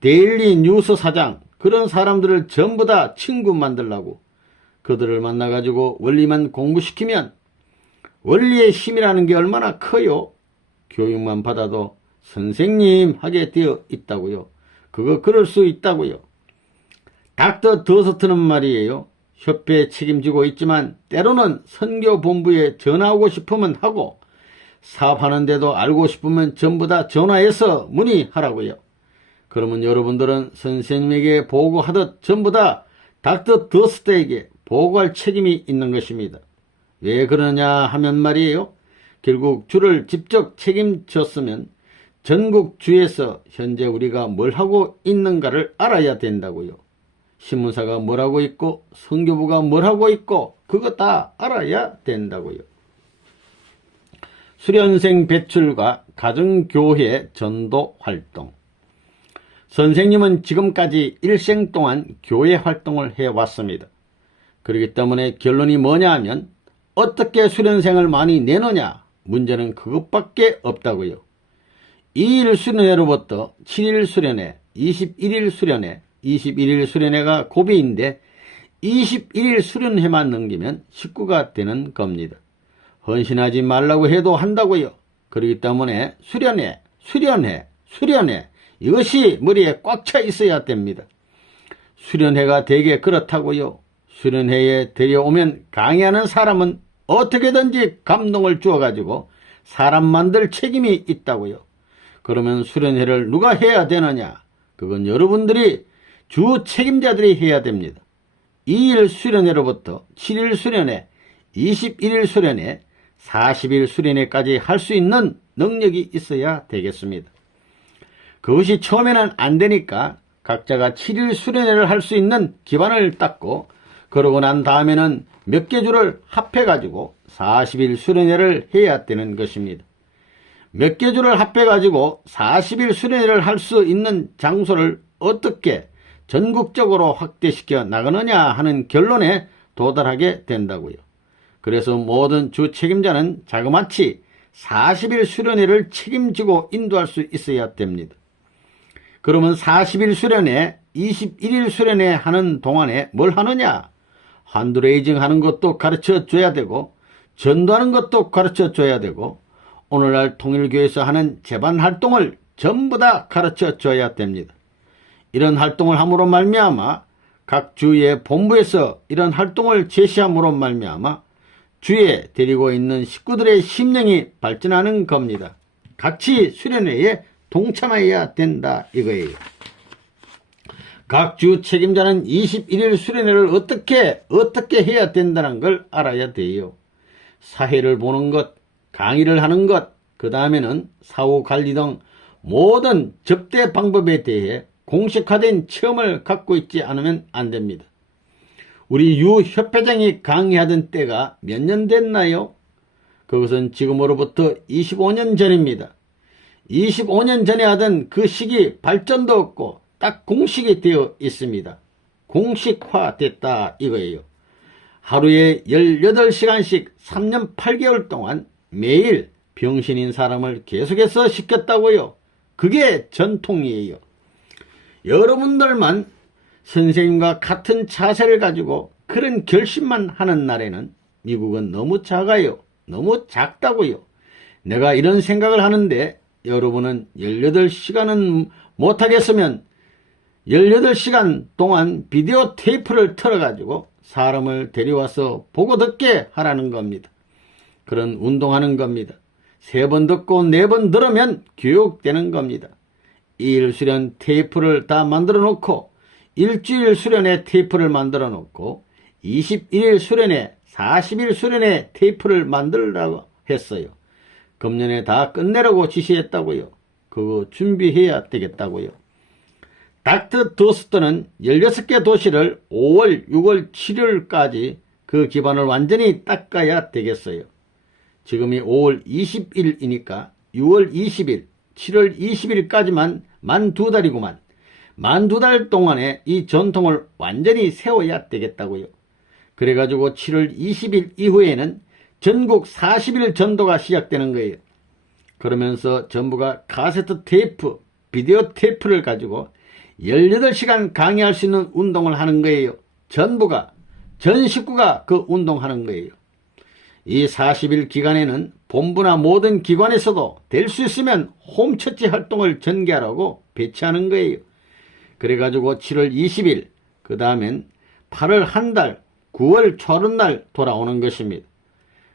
데일리 뉴스 사장 그런 사람들을 전부 다 친구 만들라고. 그들을 만나가지고 원리만 공부시키면 원리의 힘이라는 게 얼마나 커요. 교육만 받아도 선생님 하게 되어 있다고요. 그거 그럴 수 있다고요. 닥터 더스트는 말이에요. 협회에 책임지고 있지만 때로는 선교본부에 전화하고 싶으면 하고 사업하는데도 알고 싶으면 전부 다 전화해서 문의하라고요. 그러면 여러분들은 선생님에게 보고하듯 전부 다 닥터 더스트에게 보고할 책임이 있는 것입니다. 왜 그러냐 하면 말이에요. 결국 주를 직접 책임졌으면 전국 주에서 현재 우리가 뭘 하고 있는가를 알아야 된다고요. 신문사가 뭘 하고 있고 선교부가 뭘 하고 있고 그거 다 알아야 된다고요. 수련생 배출과 가정교회 전도 활동. 선생님은 지금까지 일생 동안 교회 활동을 해왔습니다. 그렇기 때문에 결론이 뭐냐 하면 어떻게 수련생을 많이 내느냐 문제는 그것밖에 없다고요. 2일 수련회로부터 7일 수련회, 21일 수련회, 21일 수련회가 고비인데 21일 수련회만 넘기면 식구가 되는 겁니다. 헌신하지 말라고 해도 한다고요. 그렇기 때문에 수련회, 수련회, 수련회, 이것이 머리에 꽉 차 있어야 됩니다. 수련회가 되게 그렇다고요. 수련회에 데려오면 강의하는 사람은 어떻게든지 감동을 주어가지고 사람 만들 책임이 있다고요. 그러면 수련회를 누가 해야 되느냐? 그건 여러분들이 주 책임자들이 해야 됩니다. 2일 수련회로부터 7일 수련회, 21일 수련회, 40일 수련회까지 할 수 있는 능력이 있어야 되겠습니다. 그것이 처음에는 안 되니까 각자가 7일 수련회를 할 수 있는 기반을 닦고, 그러고 난 다음에는 몇 개 주를 합해가지고 40일 수련회를 해야 되는 것입니다. 몇 개 주를 합해가지고 40일 수련회를 할 수 있는 장소를 어떻게 전국적으로 확대시켜 나가느냐 하는 결론에 도달하게 된다고요. 그래서 모든 주 책임자는 자그마치 40일 수련회를 책임지고 인도할 수 있어야 됩니다. 그러면 40일 수련회, 21일 수련회 하는 동안에 뭘 하느냐? 한드레이징 하는 것도 가르쳐 줘야 되고, 전도하는 것도 가르쳐 줘야 되고, 오늘날 통일교에서 하는 재반 활동을 전부 다 가르쳐 줘야 됩니다. 이런 활동을 함으로 말미암아 각 주의 본부에서 이런 활동을 제시함으로 말미암아 주에 데리고 있는 식구들의 심령이 발전하는 겁니다. 같이 수련회에 동참해야 된다 이거예요. 각 주 책임자는 21일 수련회를 어떻게 해야 된다는 걸 알아야 돼요. 사회를 보는 것, 강의를 하는 것, 그 다음에는 사후 관리 등 모든 접대 방법에 대해 공식화된 체험을 갖고 있지 않으면 안 됩니다. 우리 유 협회장이 강의하던 때가 몇 년 됐나요? 그것은 지금으로부터 25년 전입니다. 25년 전에 하던 그 시기 발전도 없고 딱 공식이 되어 있습니다. 공식화됐다 이거예요. 하루에 18시간씩 3년 8개월 동안 매일 병신인 사람을 계속해서 시켰다고요. 그게 전통이에요. 여러분들만 선생님과 같은 자세를 가지고 그런 결심만 하는 날에는 미국은 너무 작아요. 너무 작다고요. 내가 이런 생각을 하는데 여러분은 18시간은 못하겠으면 18시간 동안 비디오 테이프를 틀어가지고 사람을 데려와서 보고 듣게 하라는 겁니다. 그런 운동하는 겁니다. 3번 듣고 4번 들으면 교육되는 겁니다. 2일 수련 테이프를 다 만들어 놓고 일주일 수련회 테이프를 만들어 놓고 21일 수련회 40일 수련회 테이프를 만들라고 했어요. 금년에 다 끝내라고 지시했다고요. 그거 준비해야 되겠다고요. 닥터 더스턴은 16개 도시를 5월, 6월, 7월까지 그 기반을 완전히 닦아야 되겠어요. 지금이 5월 20일이니까 6월 20일, 7월 20일까지만 만 2달이구만. 만 2달 동안에 이 전통을 완전히 세워야 되겠다고요. 그래가지고 7월 20일 이후에는 전국 40일 전도가 시작되는 거예요. 그러면서 전부가 카세트 테이프, 비디오 테이프를 가지고 18시간 강의할 수 있는 운동을 하는 거예요. 전부가, 전 식구가 그 운동하는 거예요. 이 40일 기간에는 본부나 모든 기관에서도 될 수 있으면 홈처치 활동을 전개하라고 배치하는 거예요. 그래가지고 7월 20일, 그 다음엔 8월 한 달, 9월 초름날 돌아오는 것입니다.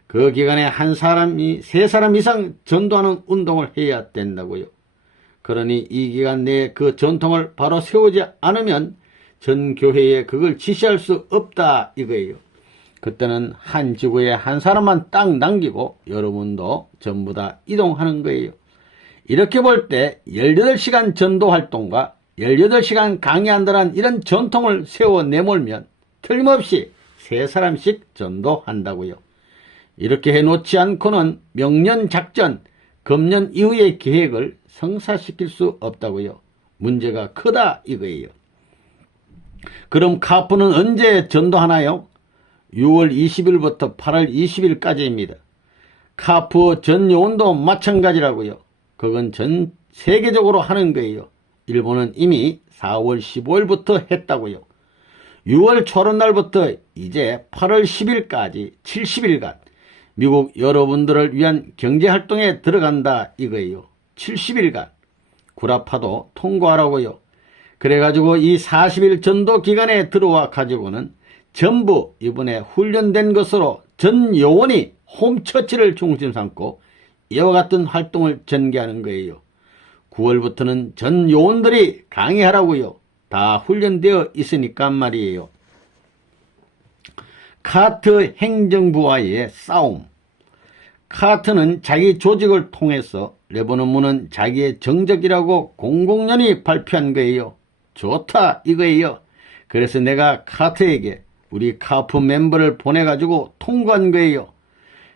그 기간에 한 사람이 3사람 이상 전도하는 운동을 해야 된다고요. 그러니 이 기간 내에 그 전통을 바로 세우지 않으면 전 교회에 그걸 지시할 수 없다 이거예요. 그때는 한 지구에 한 사람만 딱 남기고 여러분도 전부 다 이동하는 거예요. 이렇게 볼 때 18시간 전도 활동과 18시간 강의한다는 이런 전통을 세워 내몰면 틀림없이 3사람씩 전도한다고요. 이렇게 해놓지 않고는 명년작전, 금년 이후의 계획을 성사시킬 수 없다고요. 문제가 크다 이거예요. 그럼 카프는 언제 전도하나요? 6월 20일부터 8월 20일까지입니다. 카프 전요운도 마찬가지라고요. 그건 전 세계적으로 하는 거예요. 일본은 이미 4월 15일부터 했다고요. 6월 초름날부터 이제 8월 10일까지 70일간 미국 여러분들을 위한 경제활동에 들어간다 이거예요. 70일간 구라파도 통과하라고요. 그래가지고 이 40일 전도 기간에 들어와 가지고는 전부 이번에 훈련된 것으로 전 요원이 홈처치를 중심 삼고 이와 같은 활동을 전개하는 거예요. 9월부터는 전 요원들이 강의하라고요. 다 훈련되어 있으니까 말이에요. 카트 행정부와의 싸움. 카트는 자기 조직을 통해서 레버논문은 자기의 정적이라고 공공연히 발표한 거예요. 좋다 이거예요. 그래서 내가 카트에게 우리 카프 멤버를 보내가지고 통과한 거예요.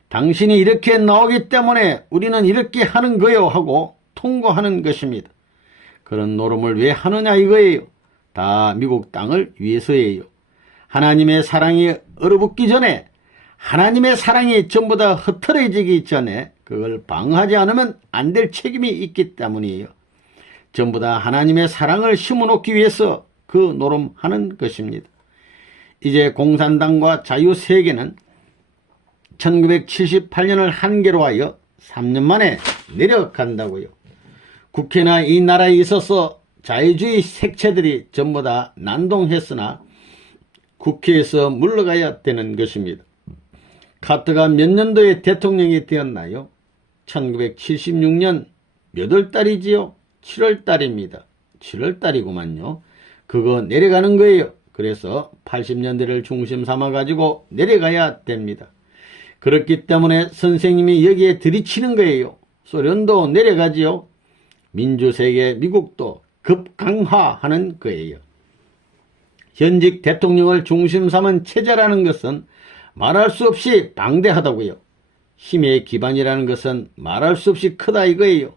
당신이 이렇게 나오기 때문에 우리는 이렇게 하는 거요 하고 통과하는 것입니다. 그런 노름을 왜 하느냐 이거예요. 다 미국 땅을 위해서예요. 하나님의 사랑이 얼어붙기 전에, 하나님의 사랑이 전부 다 흩어지기 전에 그걸 방어하지 않으면 안 될 책임이 있기 때문이에요. 전부 다 하나님의 사랑을 심어놓기 위해서 그 노름하는 것입니다. 이제 공산당과 자유세계는 1978년을 한계로 하여 3년 만에 내려간다고요. 국회나 이 나라에 있어서 자유주의 색채들이 전부 다 난동했으나 국회에서 물러가야 되는 것입니다. 카트가 몇 년도에 대통령이 되었나요? 1976년 몇 월 달이지요? 7월 달입니다. 7월 달이구만요. 그거 내려가는 거예요. 그래서 80년대를 중심 삼아가지고 내려가야 됩니다. 그렇기 때문에 선생님이 여기에 들이치는 거예요. 소련도 내려가지요. 민주세계 미국도 급강화하는 거예요. 현직 대통령을 중심 삼은 체제라는 것은 말할 수 없이 방대하다고요. 힘의 기반이라는 것은 말할 수 없이 크다 이거예요.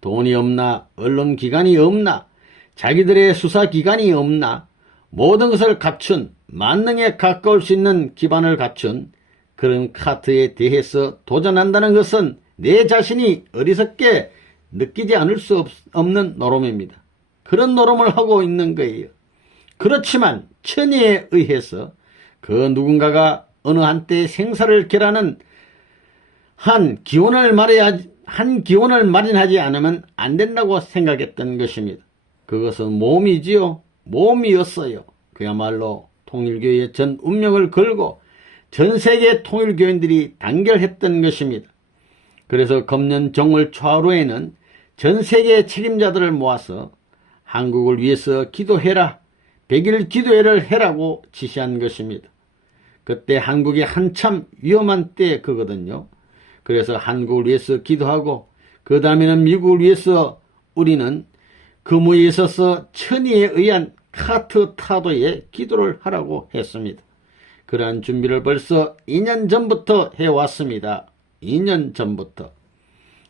돈이 없나, 언론기관이 없나, 자기들의 수사기관이 없나, 모든 것을 갖춘, 만능에 가까울 수 있는 기반을 갖춘 그런 카트에 대해서 도전한다는 것은 내 자신이 어리석게 느끼지 않을 수 없는 노름입니다. 그런 노름을 하고 있는 거예요. 그렇지만 천의에 의해서 그 누군가가 어느 한때 생사를 결하는 한 기원을 마련하지 않으면 안 된다고 생각했던 것입니다. 그것은 몸이지요. 몸이었어요. 그야말로 통일교의 전 운명을 걸고 전 세계 통일교인들이 단결했던 것입니다. 그래서 금년 정월 초하루에는 전 세계 책임자들을 모아서 한국을 위해서 기도해라. 100일 기도회를 해라고 지시한 것입니다. 그때 한국이 한참 위험한 때 그거든요. 그래서 한국을 위해서 기도하고 그 다음에는 미국을 위해서 우리는 그무에 있어서 천의에 의한 카트 타도에 기도를 하라고 했습니다. 그러한 준비를 벌써 2년 전부터 해왔습니다. 2년 전부터.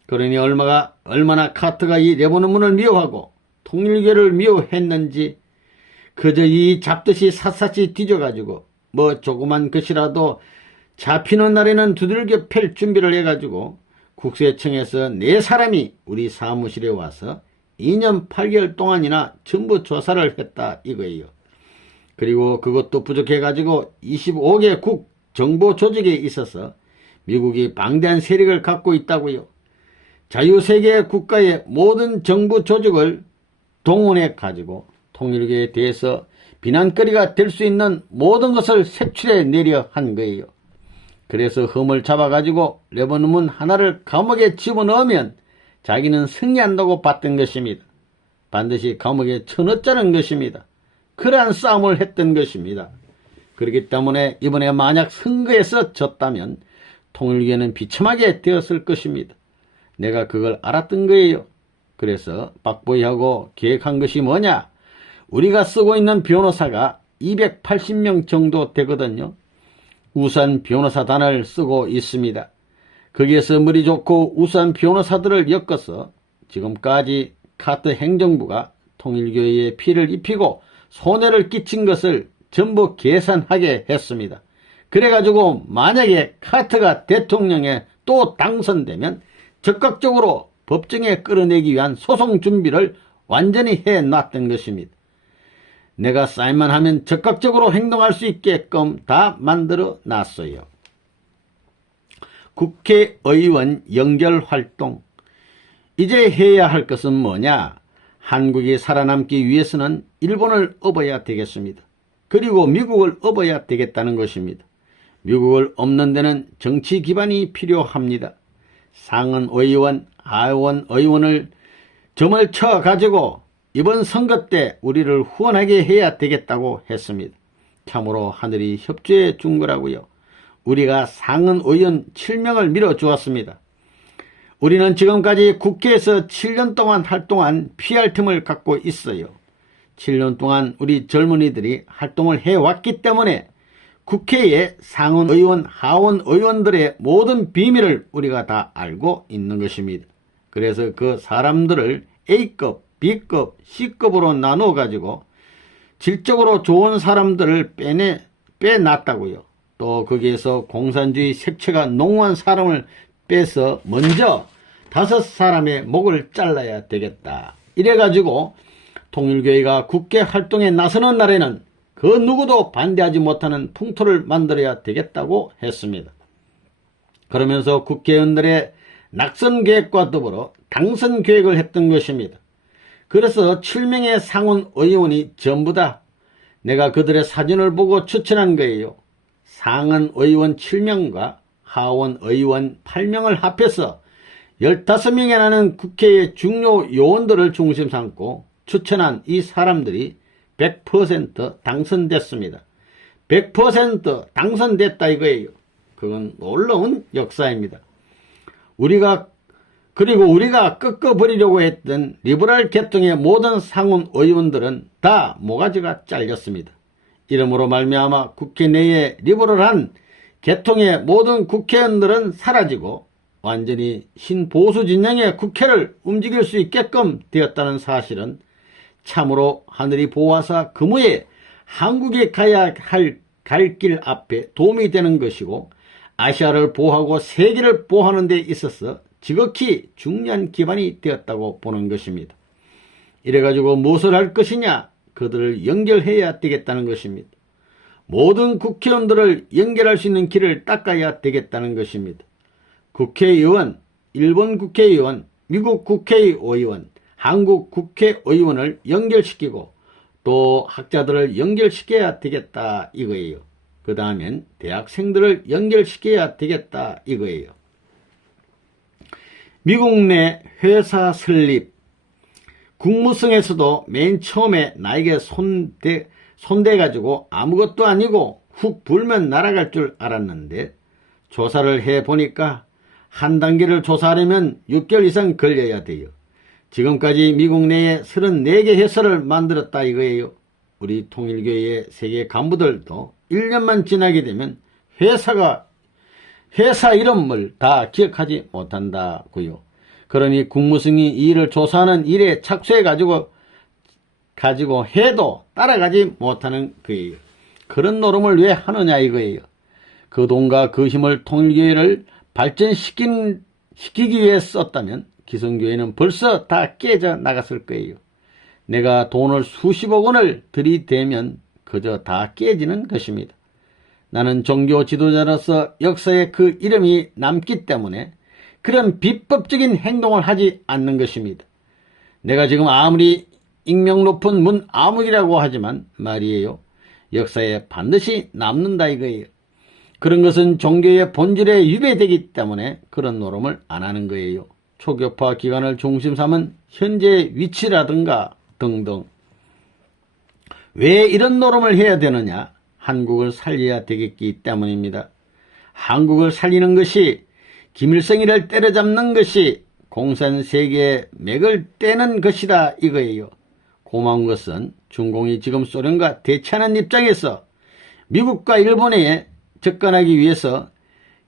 그러니 얼마나 카트가 이 레버논문을 미워하고 통일교를 미워했는지 그저 이 잡듯이 샅샅이 뒤져가지고 뭐 조그만 것이라도 잡히는 날에는 두들겨 팰 준비를 해가지고 국세청에서 4사람이 우리 사무실에 와서 2년 8개월 동안이나 전부 조사를 했다 이거예요. 그리고 그것도 부족해가지고 25개국 정보 조직에 있어서 미국이 방대한 세력을 갖고 있다고요. 자유세계 국가의 모든 정부 조직을 동원해가지고 통일교에 대해서 비난거리가 될 수 있는 모든 것을 색출해 내려 한 거예요. 그래서 흠을 잡아가지고 레버논문 하나를 감옥에 집어넣으면 자기는 승리한다고 봤던 것입니다. 반드시 감옥에 쳐넣자는 것입니다. 그러한 싸움을 했던 것입니다. 그렇기 때문에 이번에 만약 선거에서 졌다면 통일교는 비참하게 되었을 것입니다. 내가 그걸 알았던 거예요. 그래서 박보이하고 계획한 것이 뭐냐? 우리가 쓰고 있는 변호사가 280명 정도 되거든요. 우수한 변호사단을 쓰고 있습니다. 거기에서 머리 좋고 우수한 변호사들을 엮어서 지금까지 카트 행정부가 통일교회에 피를 입히고 손해를 끼친 것을 전부 계산하게 했습니다. 그래가지고 만약에 카트가 대통령에 또 당선되면 적극적으로 법정에 끌어내기 위한 소송 준비를 완전히 해놨던 것입니다. 내가 사인만 하면 적극적으로 행동할 수 있게끔 다 만들어 놨어요. 국회의원 연결 활동. 이제 해야 할 것은 뭐냐? 한국이 살아남기 위해서는 일본을 업어야 되겠습니다. 그리고 미국을 업어야 되겠다는 것입니다. 미국을 업는 데는 정치 기반이 필요합니다. 상원의원, 하원의원을 점을 쳐가지고 이번 선거 때 우리를 후원하게 해야 되겠다고 했습니다. 참으로 하늘이 협조해 준 거라고요. 우리가 상원의원 7명을 밀어주었습니다. 우리는 지금까지 국회에서 7년 동안 활동한 피할 틈을 갖고 있어요. 7년 동안 우리 젊은이들이 활동을 해왔기 때문에 국회의 상원의원, 하원의원들의 모든 비밀을 우리가 다 알고 있는 것입니다. 그래서 그 사람들을 A급, B급, C급으로 나누어 가지고 질적으로 좋은 사람들을 빼놨다고요. 또 거기에서 공산주의 색채가 농후한 사람을 빼서 먼저 5사람의 목을 잘라야 되겠다. 이래가지고 통일교회가 국회 활동에 나서는 날에는 그 누구도 반대하지 못하는 풍토를 만들어야 되겠다고 했습니다. 그러면서 국회의원들의 낙선 계획과 더불어 당선 계획을 했던 것입니다. 그래서 7명의 상원 의원이 전부 다 내가 그들의 사진을 보고 추천한 거예요. 상원 의원 7명과 하원 의원 8명을 합해서 15명에 나는 국회의 중요 요원들을 중심 삼고 추천한 이 사람들이 100% 당선됐습니다. 100% 당선됐다 이거예요. 그건 놀라운 역사입니다. 그리고 우리가 꺾어버리려고 했던 리버럴 계통의 모든 상원 의원들은 다 모가지가 잘렸습니다. 이러므로 말미암아 국회 내에 리버럴한 계통의 모든 국회의원들은 사라지고 완전히 신보수 진영의 국회를 움직일 수 있게끔 되었다는 사실은 참으로 하늘이 보아사 그무에 한국에 가야 할 갈 길 앞에 도움이 되는 것이고 아시아를 보호하고 세계를 보호하는 데 있어서 지극히 중요한 기반이 되었다고 보는 것입니다. 이래가지고 무엇을 할 것이냐? 그들을 연결해야 되겠다는 것입니다. 모든 국회의원들을 연결할 수 있는 길을 닦아야 되겠다는 것입니다. 국회의원, 일본 국회의원, 미국 국회의원, 한국 국회의원을 연결시키고 또 학자들을 연결시켜야 되겠다 이거예요. 그 다음엔 대학생들을 연결시켜야 되겠다 이거예요. 미국 내 회사 설립, 국무성에서도 맨 처음에 나에게 손대가지고 아무것도 아니고 훅 불면 날아갈 줄 알았는데 조사를 해보니까 한 단계를 조사하려면 6개월 이상 걸려야 돼요. 지금까지 미국 내에 34개 회사를 만들었다 이거예요. 우리 통일교회의 세계 간부들도 1년만 지나게 되면 회사 이름을 다 기억하지 못한다고요. 그러니 국무성이 이 일을 조사하는 일에 착수해가지고 해도 따라가지 못하는 거예요. 그런 노름을 왜 하느냐 이거예요. 그 돈과 그 힘을 통일교회를 발전시키기 위해 썼다면 기성교회는 벌써 다 깨져 나갔을 거예요. 내가 돈을 수십억 원을 들이대면 그저 다 깨지는 것입니다. 나는 종교 지도자로서 역사에 그 이름이 남기 때문에 그런 비법적인 행동을 하지 않는 것입니다. 내가 지금 아무리 익명 높은 문 아무기라고 하지만 말이에요. 역사에 반드시 남는다 이거예요. 그런 것은 종교의 본질에 위배되기 때문에 그런 노름을 안 하는 거예요. 초교파 기관을 중심 삼은 현재 위치라든가 등등. 왜 이런 노름을 해야 되느냐? 한국을 살려야 되겠기 때문입니다. 한국을 살리는 것이 김일성이를 때려잡는 것이 공산세계의 맥을 떼는 것이다 이거예요. 고마운 것은 중공이 지금 소련과 대치하는 입장에서 미국과 일본에 접근하기 위해서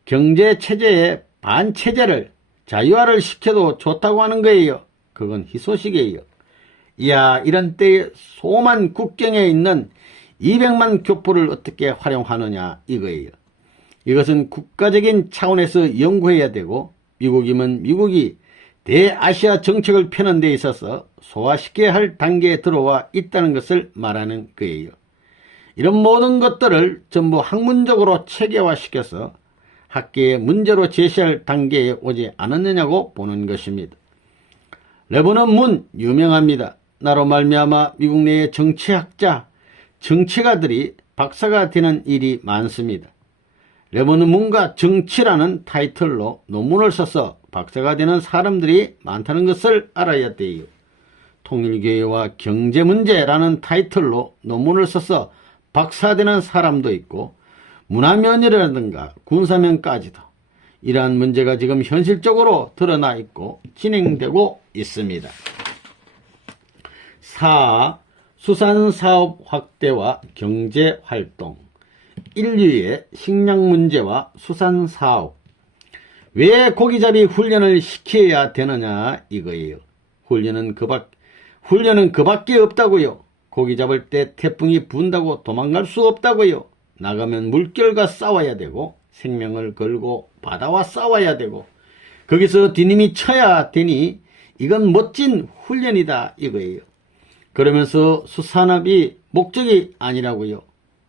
경제체제의 반체제를 자유화를 시켜도 좋다고 하는 거예요. 그건 희소식이에요. 이야, 이런 때에 소만 국경에 있는 200만 교포를 어떻게 활용하느냐 이거예요. 이것은 국가적인 차원에서 연구해야 되고 미국이면 미국이 대아시아 정책을 펴는 데 있어서 소화시켜야 할 단계에 들어와 있다는 것을 말하는 거예요. 이런 모든 것들을 전부 학문적으로 체계화시켜서 학계의 문제로 제시할 단계에 오지 않았느냐고 보는 것입니다. 레버넌 문 유명합니다. 나로 말미암아 미국 내의 정치학자, 정치가들이 박사가 되는 일이 많습니다. 레버넌 문과 정치라는 타이틀로 논문을 써서 박사가 되는 사람들이 많다는 것을 알아야 돼요. 통일교회와 경제문제라는 타이틀로 논문을 써서 박사되는 사람도 있고 문화면이라든가 군사면까지도 이러한 문제가 지금 현실적으로 드러나 있고 진행되고 있습니다. 4. 수산사업 확대와 경제활동. 인류의 식량 문제와 수산사업. 왜 고기잡이 훈련을 시켜야 되느냐 이거예요. 훈련은 그밖에 없다고요. 고기 잡을 때 태풍이 분다고 도망갈 수 없다고요. 나가면 물결과 싸워야 되고 생명을 걸고 바다와 싸워야 되고 거기서 뒤님이 쳐야 되니 이건 멋진 훈련이다 이거예요. 그러면서 수산업이 목적이 아니라고요.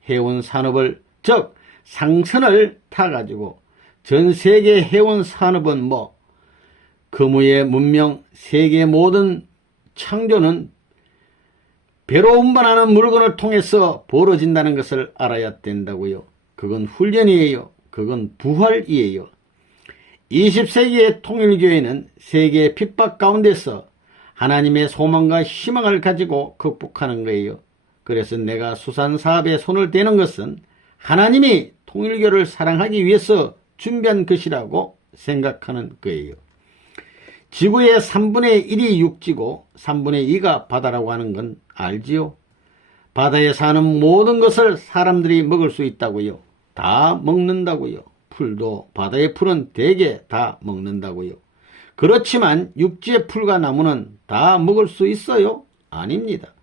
해운 산업을 즉 상선을 타가지고 전 세계 해운 산업은 그무의 문명 세계 모든 창조는 배로 운반하는 물건을 통해서 벌어진다는 것을 알아야 된다고요. 그건 훈련이에요. 그건 부활이에요. 20세기의 통일교회는 세계의 핍박 가운데서 하나님의 소망과 희망을 가지고 극복하는 거예요. 그래서 내가 수산사업에 손을 대는 것은 하나님이 통일교를 사랑하기 위해서 준비한 것이라고 생각하는 거예요. 지구의 3분의 1이 육지고 3분의 2가 바다라고 하는 건 알지요? 바다에 사는 모든 것을 사람들이 먹을 수 있다고요. 다 먹는다고요. 풀도 바다의 풀은 대개 다 먹는다고요. 그렇지만 육지의 풀과 나무는 다 먹을 수 있어요? 아닙니다.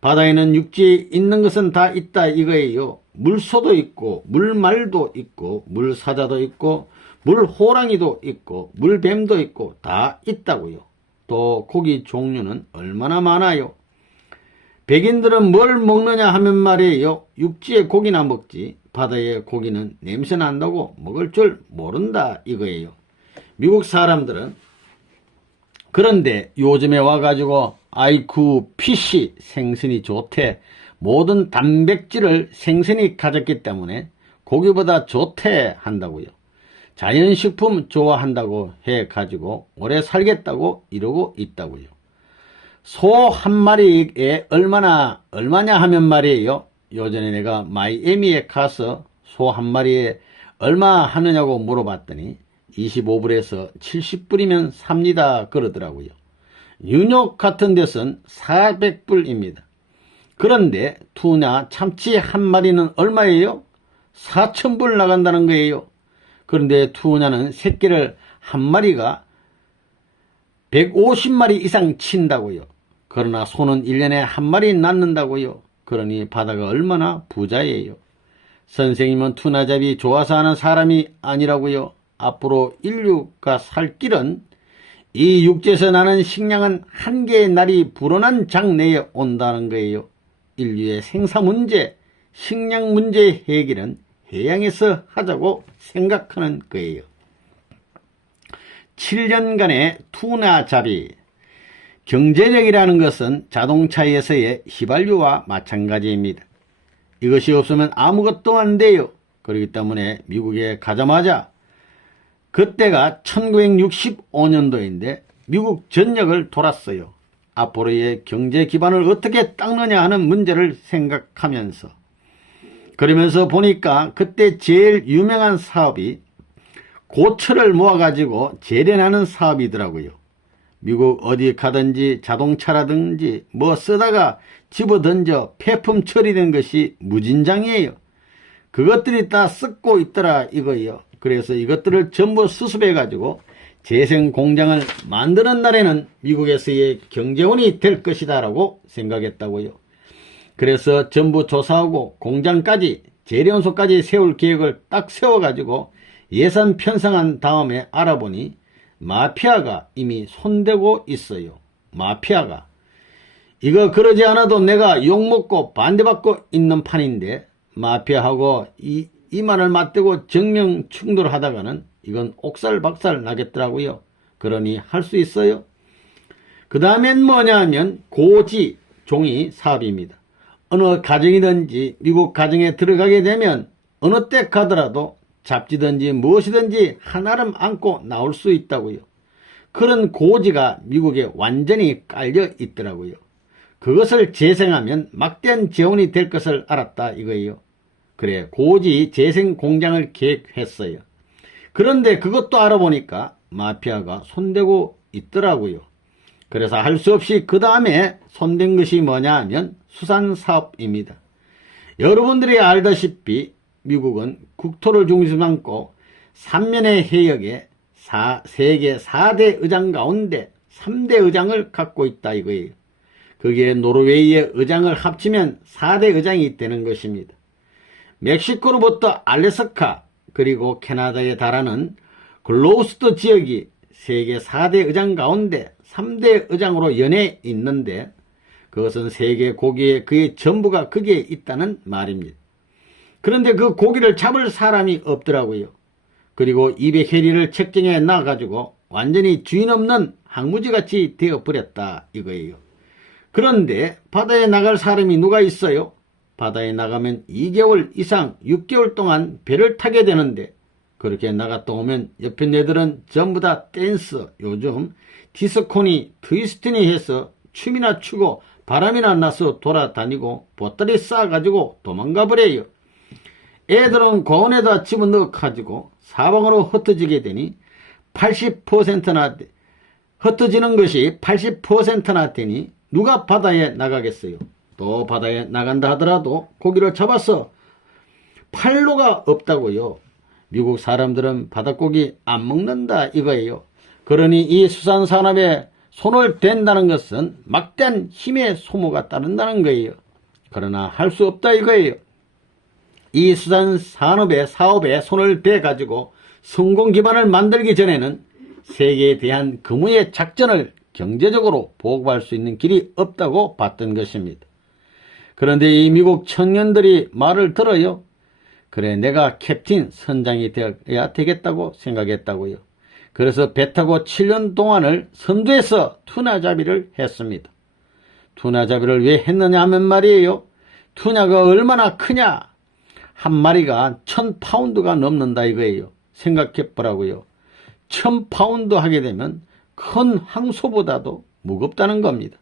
바다에는 육지에 있는 것은 다 있다 이거예요. 물소도 있고 물말도 있고 물사자도 있고 물호랑이도 있고 물뱀도 있고 다 있다고요. 또 고기 종류는 얼마나 많아요. 백인들은 뭘 먹느냐 하면 말이에요. 육지의 고기나 먹지 바다의 고기는 냄새 난다고 먹을 줄 모른다 이거예요. 미국 사람들은 그런데 요즘에 와가지고 아이쿠 피쉬 생선이 좋대. 모든 단백질을 생선이 가졌기 때문에 고기보다 좋대 한다고요. 자연식품 좋아한다고 해가지고 오래 살겠다고 이러고 있다고요. 소 한 마리에 얼마냐 하면 말이에요. 요전에 내가 마이애미에 가서 소 한 마리에 얼마 하느냐고 물어봤더니 25불에서 70불이면 삽니다 그러더라고요. 뉴욕 같은 데선 400불입니다. 그런데 투나 참치 한 마리는 얼마예요? 4,000불 나간다는 거예요. 그런데 투나는 새끼를 한 마리가 150마리 이상 친다고요. 그러나 소는 1년에 한 마리 낳는다고요. 그러니 바다가 얼마나 부자예요. 선생님은 투나잡이 좋아서 하는 사람이 아니라고요. 앞으로 인류가 살 길은 이 육지에서 나는 식량은 한계의 날이 불어난 장래에 온다는 거예요. 인류의 생사 문제, 식량 문제 해결은 해양에서 하자고 생각하는 거예요. 7년간의 투나잡이. 경제력이라는 것은 자동차에서의 휘발유와 마찬가지입니다. 이것이 없으면 아무것도 안 돼요. 그렇기 때문에 미국에 가자마자 그때가 1965년도인데 미국 전역을 돌았어요. 앞으로의 경제 기반을 어떻게 닦느냐 하는 문제를 생각하면서 그러면서 보니까 그때 제일 유명한 사업이 고철을 모아가지고 재련하는 사업이더라고요. 미국 어디 가든지 자동차라든지 뭐 쓰다가 집어던져 폐품 처리된 것이 무진장이에요. 그것들이 다 썩고 있더라 이거예요. 그래서 이것들을 전부 수습해가지고 재생 공장을 만드는 날에는 미국에서의 경제원이 될 것이다 라고 생각했다고요. 그래서 전부 조사하고 공장까지 재련소까지 세울 계획을 딱 세워가지고 예산 편성한 다음에 알아보니 마피아가 이미 손대고 있어요. 마피아가. 이거 그러지 않아도 내가 욕먹고 반대받고 있는 판인데 마피아하고 이 이만을 맞대고 정면 충돌하다가는 이건 옥살박살 나겠더라고요. 그러니 할 수 있어요. 그 다음엔 뭐냐 하면 고지, 종이 사업입니다. 어느 가정이든지 미국 가정에 들어가게 되면 어느 때 가더라도 잡지든지 무엇이든지 한아름 안고 나올 수 있다고요. 그런 고지가 미국에 완전히 깔려 있더라고요. 그것을 재생하면 막대한 재혼이 될 것을 알았다 이거예요. 그래, 고지 재생 공장을 계획했어요. 그런데 그것도 알아보니까 마피아가 손대고 있더라고요. 그래서 할 수 없이 그 다음에 손댄 것이 뭐냐 하면 수산사업입니다. 여러분들이 알다시피 미국은 국토를 중심으로 삼고 3면의 해역에 세계 4대 의장 가운데 3대 의장을 갖고 있다 이거예요. 거기에 노르웨이의 의장을 합치면 4대 의장이 되는 것입니다. 멕시코로부터 알래스카 그리고 캐나다에 달하는 글로우스트 지역이 세계 4대 의장 가운데 3대 의장으로 연해 있는데 그것은 세계 고기의 거의 전부가 거기에 있다는 말입니다. 그런데 그 고기를 잡을 사람이 없더라고요. 그리고 200해리를 책정해 놔가지고 완전히 주인 없는 항무지같이 되어버렸다 이거예요. 그런데 바다에 나갈 사람이 누가 있어요? 바다에 나가면 2개월 이상 6개월 동안 배를 타게 되는데 그렇게 나갔다 오면 옆에 애들은 전부 다 댄스, 요즘 디스코니, 트위스트니 해서 춤이나 추고 바람이나 나서 돌아다니고 보따리 싸가지고 도망가 버려요. 애들은 고원에다 집어넣어가지고 사방으로 흩어지게 되니 80%나 흩어지는 것이 80%나 되니 누가 바다에 나가겠어요? 또 바다에 나간다 하더라도 고기를 잡아서 팔로가 없다고요. 미국 사람들은 바닷고기 안 먹는다 이거예요. 그러니 이 수산산업에 손을 댄다는 것은 막대한 힘의 소모가 따른다는 거예요. 그러나 할 수 없다 이거예요. 이 수산산업의 사업에 손을 대가지고 성공 기반을 만들기 전에는 세계에 대한 그무의 작전을 경제적으로 보급할 수 있는 길이 없다고 봤던 것입니다. 그런데 이 미국 청년들이 말을 들어요. 그래, 내가 캡틴 선장이 되어야 되겠다고 생각했다고요. 그래서 배 타고 7년 동안을 선두에서 투나잡이를 했습니다. 투나잡이를 왜 했느냐 하면 말이에요. 투냐가 얼마나 크냐? 한 마리가 1000파운드가 넘는다 이거예요. 생각해 보라고요. 1000파운드 하게 되면 큰 항소보다도 무겁다는 겁니다.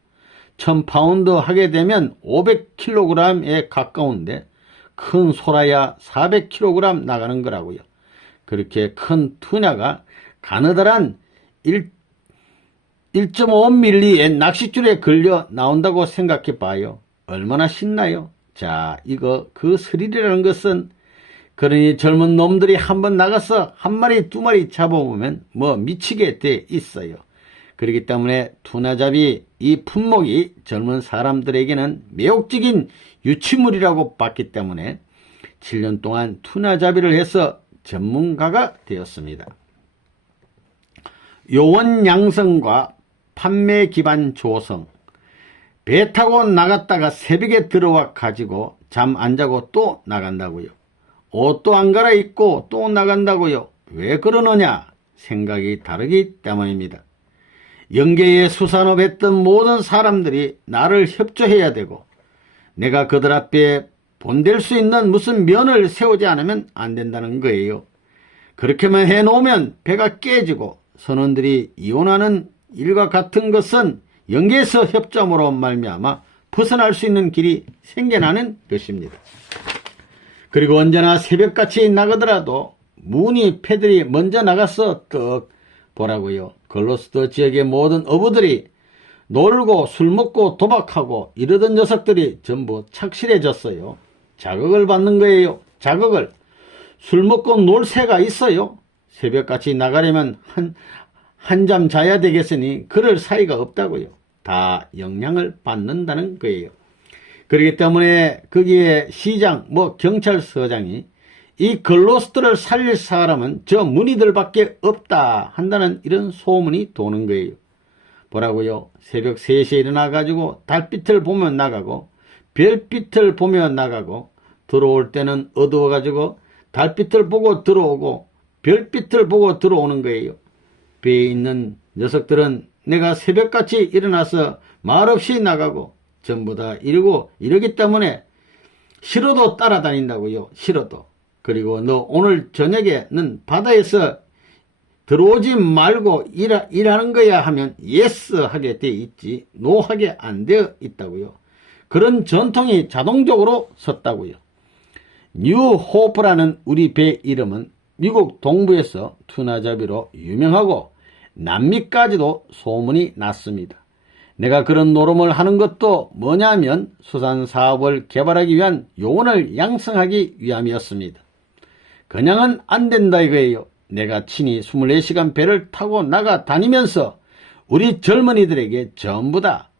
1000파운드 하게 되면 500kg에 가까운데 큰 소라야 400kg 나가는 거라고요. 그렇게 큰 투냐가 가느다란 1.5mm의 낚싯줄에 걸려 나온다고 생각해 봐요. 얼마나 신나요? 자, 이거 그 스릴이라는 것은 그러니 젊은 놈들이 한번 나가서 한 마리 두 마리 잡아보면 뭐 미치게 돼 있어요. 그렇기 때문에 투나잡이 이 품목이 젊은 사람들에게는 매혹적인 유치물이라고 봤기 때문에 7년 동안 투나잡이를 해서 전문가가 되었습니다. 요원 양성과 판매 기반 조성. 배 타고 나갔다가 새벽에 들어와 가지고 잠 안 자고 또 나간다고요. 옷도 안 갈아입고 또 나간다고요. 왜 그러느냐? 생각이 다르기 때문입니다. 영계에 수산업했던 모든 사람들이 나를 협조해야 되고 내가 그들 앞에 본댈 수 있는 무슨 면을 세우지 않으면 안 된다는 거예요. 그렇게만 해놓으면 배가 깨지고 선원들이 이혼하는 일과 같은 것은 영계에서 협조함으로 말미암아 벗어날 수 있는 길이 생겨나는 것입니다. 그리고 언제나 새벽같이 나가더라도 무늬 패들이 먼저 나가서 떡 보라고요. 글로스터 지역의 모든 어부들이 놀고 술 먹고 도박하고 이러던 녀석들이 전부 착실해졌어요. 자극을 받는 거예요. 자극을. 술 먹고 놀 새가 있어요. 새벽같이 나가려면 한잠 자야 되겠으니 그럴 사이가 없다고요. 다 영향을 받는다는 거예요. 그렇기 때문에 거기에 시장, 경찰서장이 이 글로스터를 살릴 사람은 저 무늬들밖에 없다 한다는 이런 소문이 도는 거예요. 뭐라고요? 새벽 3시에 일어나가지고 달빛을 보며 나가고 별빛을 보며 나가고 들어올 때는 어두워가지고 달빛을 보고 들어오고 별빛을 보고 들어오는 거예요. 배에 있는 녀석들은 내가 새벽같이 일어나서 말없이 나가고 전부 다 이러기 때문에 싫어도 따라다닌다고요. 싫어도. 그리고 너 오늘 저녁에는 바다에서 들어오지 말고 일하는 거야 하면 예스 하게 돼 있지 노 하게 안 되어 있다고요. 그런 전통이 자동적으로 섰다고요. 뉴 호프라는 우리 배 이름은 미국 동부에서 투나잡이로 유명하고 남미까지도 소문이 났습니다. 내가 그런 노름을 하는 것도 뭐냐면 수산사업을 개발하기 위한 요원을 양성하기 위함이었습니다. 그냥은 안 된다 이거예요. 내가 친히 24시간 배를 타고 나가 다니면서 우리 젊은이들에게 전부 다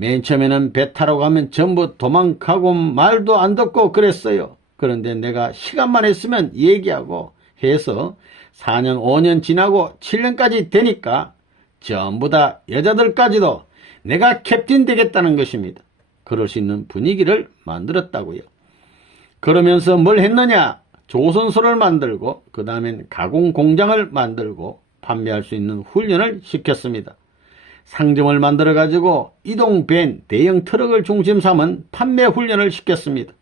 맨 처음에는 배 타러 가면 전부 도망가고 말도 안 듣고 그랬어요. 그런데 내가 시간만 있으면 얘기하고 해서 4년 5년 지나고 7년까지 되니까 전부 다 여자들까지도 내가 캡틴 되겠다는 것입니다. 그럴 수 있는 분위기를 만들었다고요. 그러면서 뭘 했느냐? 조선소를 만들고 그 다음엔 가공 공장을 만들고 판매할 수 있는 훈련을 시켰습니다. 상점을 만들어 가지고 이동밴 대형 트럭을 중심 삼은 판매 훈련을 시켰습니다.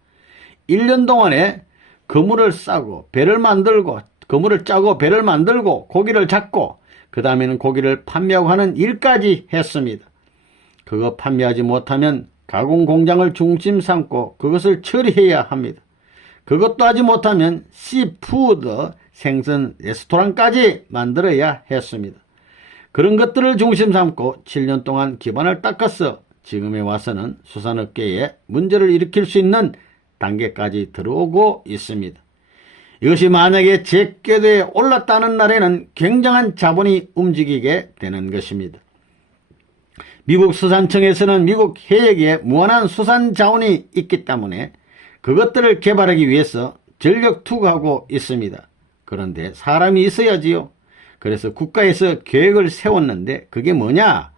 1년 동안에 그물을 싸고 배를 만들고 그물을 짜고 배를 만들고 고기를 잡고 그 다음에는 고기를 판매하고 하는 일까지 했습니다. 그거 판매하지 못하면 가공 공장을 중심 삼고 그것을 처리해야 합니다. 그것도 하지 못하면 시푸드 생선 레스토랑까지 만들어야 했습니다. 그런 것들을 중심 삼고 7년 동안 기반을 닦아서 지금에 와서는 수산업계에 문제를 일으킬 수 있는 단계까지 들어오고 있습니다. 이것이 만약에 제 궤도에 올랐다는 날에는 굉장한 자본이 움직이게 되는 것입니다. 미국 수산청에서는 미국 해역에 무한한 수산 자원이 있기 때문에 그것들을 개발하기 위해서 전력 투구하고 있습니다. 그런데 사람이 있어야지요. 그래서 국가에서 계획을 세웠는데 그게 뭐냐?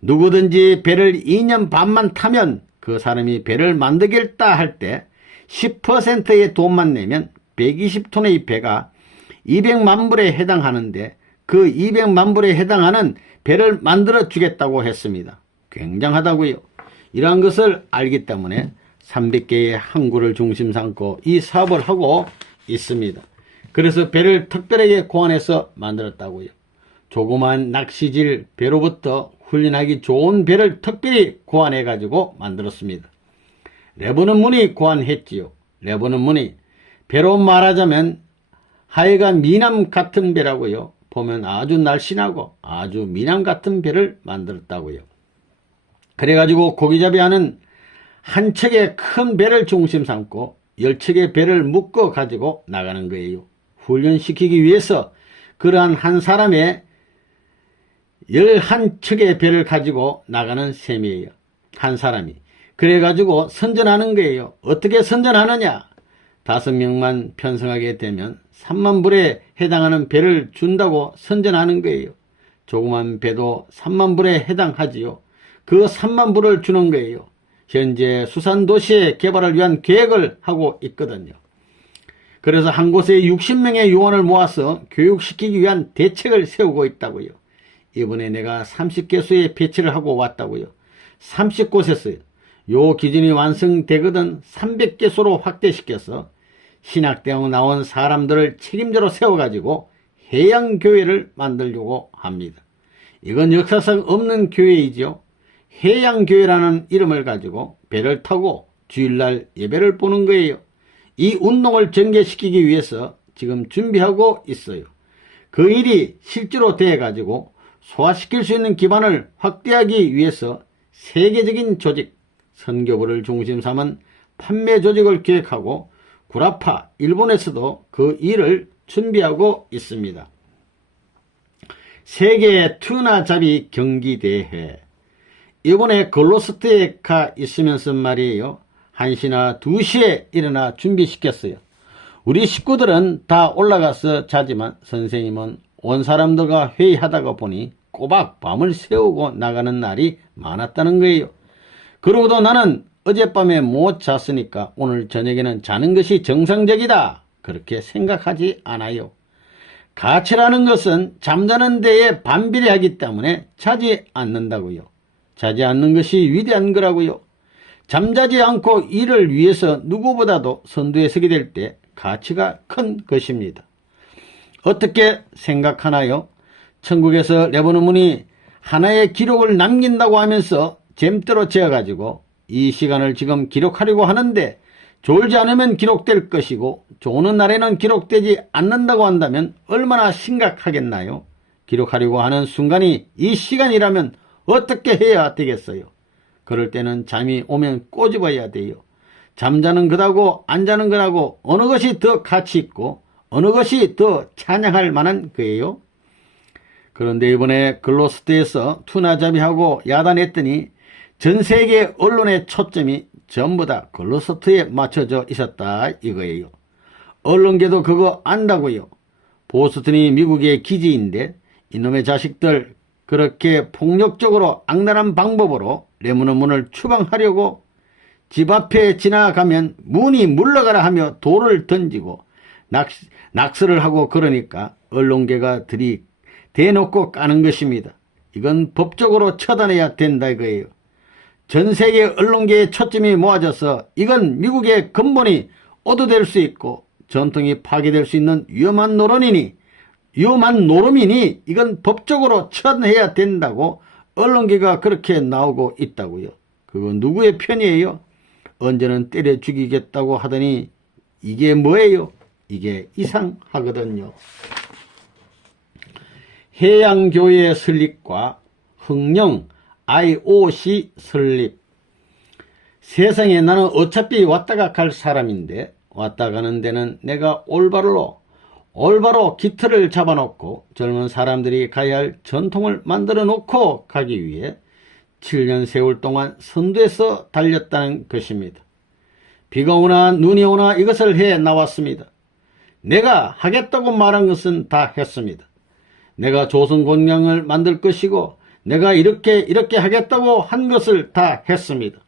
누구든지 배를 2년 반만 타면 그 사람이 배를 만들겠다 할 때 10%의 돈만 내면 120톤의 배가 200만 불에 해당하는데 그 200만 불에 해당하는 배를 만들어 주겠다고 했습니다. 굉장하다고요. 이러한 것을 알기 때문에 300개의 항구를 중심 삼고 이 사업을 하고 있습니다. 그래서 배를 특별하게 고안해서 만들었다고요. 조그만 낚시질 배로부터 훈련하기 좋은 배를 특별히 고안해 가지고 만들었습니다. 레버넌 문이 고안했지요. 레버넌 문이 배로 말하자면 하여간 미남 같은 배라고요. 보면 아주 날씬하고 아주 미남 같은 배를 만들었다고요. 그래가지고 고기잡이 하는 한 척의 큰 배를 중심 삼고 10척의 배를 묶어 가지고 나가는 거예요. 훈련시키기 위해서 그러한 한 사람의 11척의 배를 가지고 나가는 셈이에요. 한 사람이. 그래가지고 선전하는 거예요. 어떻게 선전하느냐? 5명만 편성하게 되면 3만 불에 해당하는 배를 준다고 선전하는 거예요. 조그만 배도 3만 불에 해당하지요. 그 3만 불을 주는 거예요. 현재 수산도시의 개발을 위한 계획을 하고 있거든요. 그래서 한 곳에 60명의 요원을 모아서 교육시키기 위한 대책을 세우고 있다고요. 이번에 내가 30개소에 배치를 하고 왔다고요. 30곳에서 요 기준이 완성되거든 300개소로 확대시켜서 신학대학 나온 사람들을 책임자로 세워가지고 해양교회를 만들려고 합니다. 이건 역사상 없는 교회이죠. 해양교회라는 이름을 가지고 배를 타고 주일날 예배를 보는 거예요. 이 운동을 전개시키기 위해서 지금 준비하고 있어요. 그 일이 실제로 돼가지고 소화시킬 수 있는 기반을 확대하기 위해서 세계적인 조직, 선교부를 중심 삼은 판매 조직을 기획하고 구라파, 일본에서도 그 일을 준비하고 있습니다. 세계 튜나잡이 경기대회. 이번에 글로스트에 가 있으면서 말이에요. 1시나 2시에 일어나 준비시켰어요. 우리 식구들은 다 올라가서 자지만 선생님은 온 사람들과 회의하다가 보니 꼬박 밤을 새우고 나가는 날이 많았다는 거예요. 그러고도 나는 어젯밤에 못 잤으니까 오늘 저녁에는 자는 것이 정상적이다. 그렇게 생각하지 않아요. 가치라는 것은 잠자는 데에 반비례하기 때문에 자지 않는다고요. 자지 않는 것이 위대한 거라고요. 잠자지 않고 이를 위해서 누구보다도 선두에 서게 될 때 가치가 큰 것입니다. 어떻게 생각하나요? 천국에서 레버논문이 하나의 기록을 남긴다고 하면서 잼대로 재어가지고 이 시간을 지금 기록하려고 하는데 졸지 않으면 기록될 것이고 조는 날에는 기록되지 않는다고 한다면 얼마나 심각하겠나요? 기록하려고 하는 순간이 이 시간이라면 어떻게 해야 되겠어요? 그럴 때는 잠이 오면 꼬집어야 돼요. 잠자는 것하고 안 자는 것하고 어느 것이 더 가치 있고 어느 것이 더 찬양할 만한 거예요? 그런데 이번에 글로스트에서 투나잡이하고 야단했더니 전 세계 언론의 초점이 전부 다 글로스트에 맞춰져 있었다 이거예요. 언론계도 그거 안다고요. 보스턴이 미국의 기지인데 이놈의 자식들 그렇게 폭력적으로 악랄한 방법으로 레버논문을 추방하려고 집 앞에 지나가면 문이 물러가라 하며 돌을 던지고 낙서를 하고 그러니까 언론계가 대놓고 까는 것입니다. 이건 법적으로 처단해야 된다 이거예요. 전 세계 언론계의 초점이 모아져서 이건 미국의 근본이 오도될 수 있고 전통이 파괴될 수 있는 위험한 노름이니 이건 법적으로 처단해야 된다고 언론계가 그렇게 나오고 있다고요. 그건 누구의 편이에요? 언제는 때려 죽이겠다고 하더니 이게 뭐예요? 이게 이상하거든요. 해양교회 설립과 흥령 IOC 설립. 세상에 나는 어차피 왔다가 갈 사람인데 왔다 가는 데는 내가 올바로 깃털을 잡아놓고 젊은 사람들이 가야 할 전통을 만들어 놓고 가기 위해 7년 세월 동안 선두에서 달렸다는 것입니다. 비가 오나 눈이 오나 이것을 해 나왔습니다. 내가 하겠다고 말한 것은 다 했습니다. 내가 조선공양을 만들 것이고 내가 이렇게 하겠다고 한 것을 다 했습니다.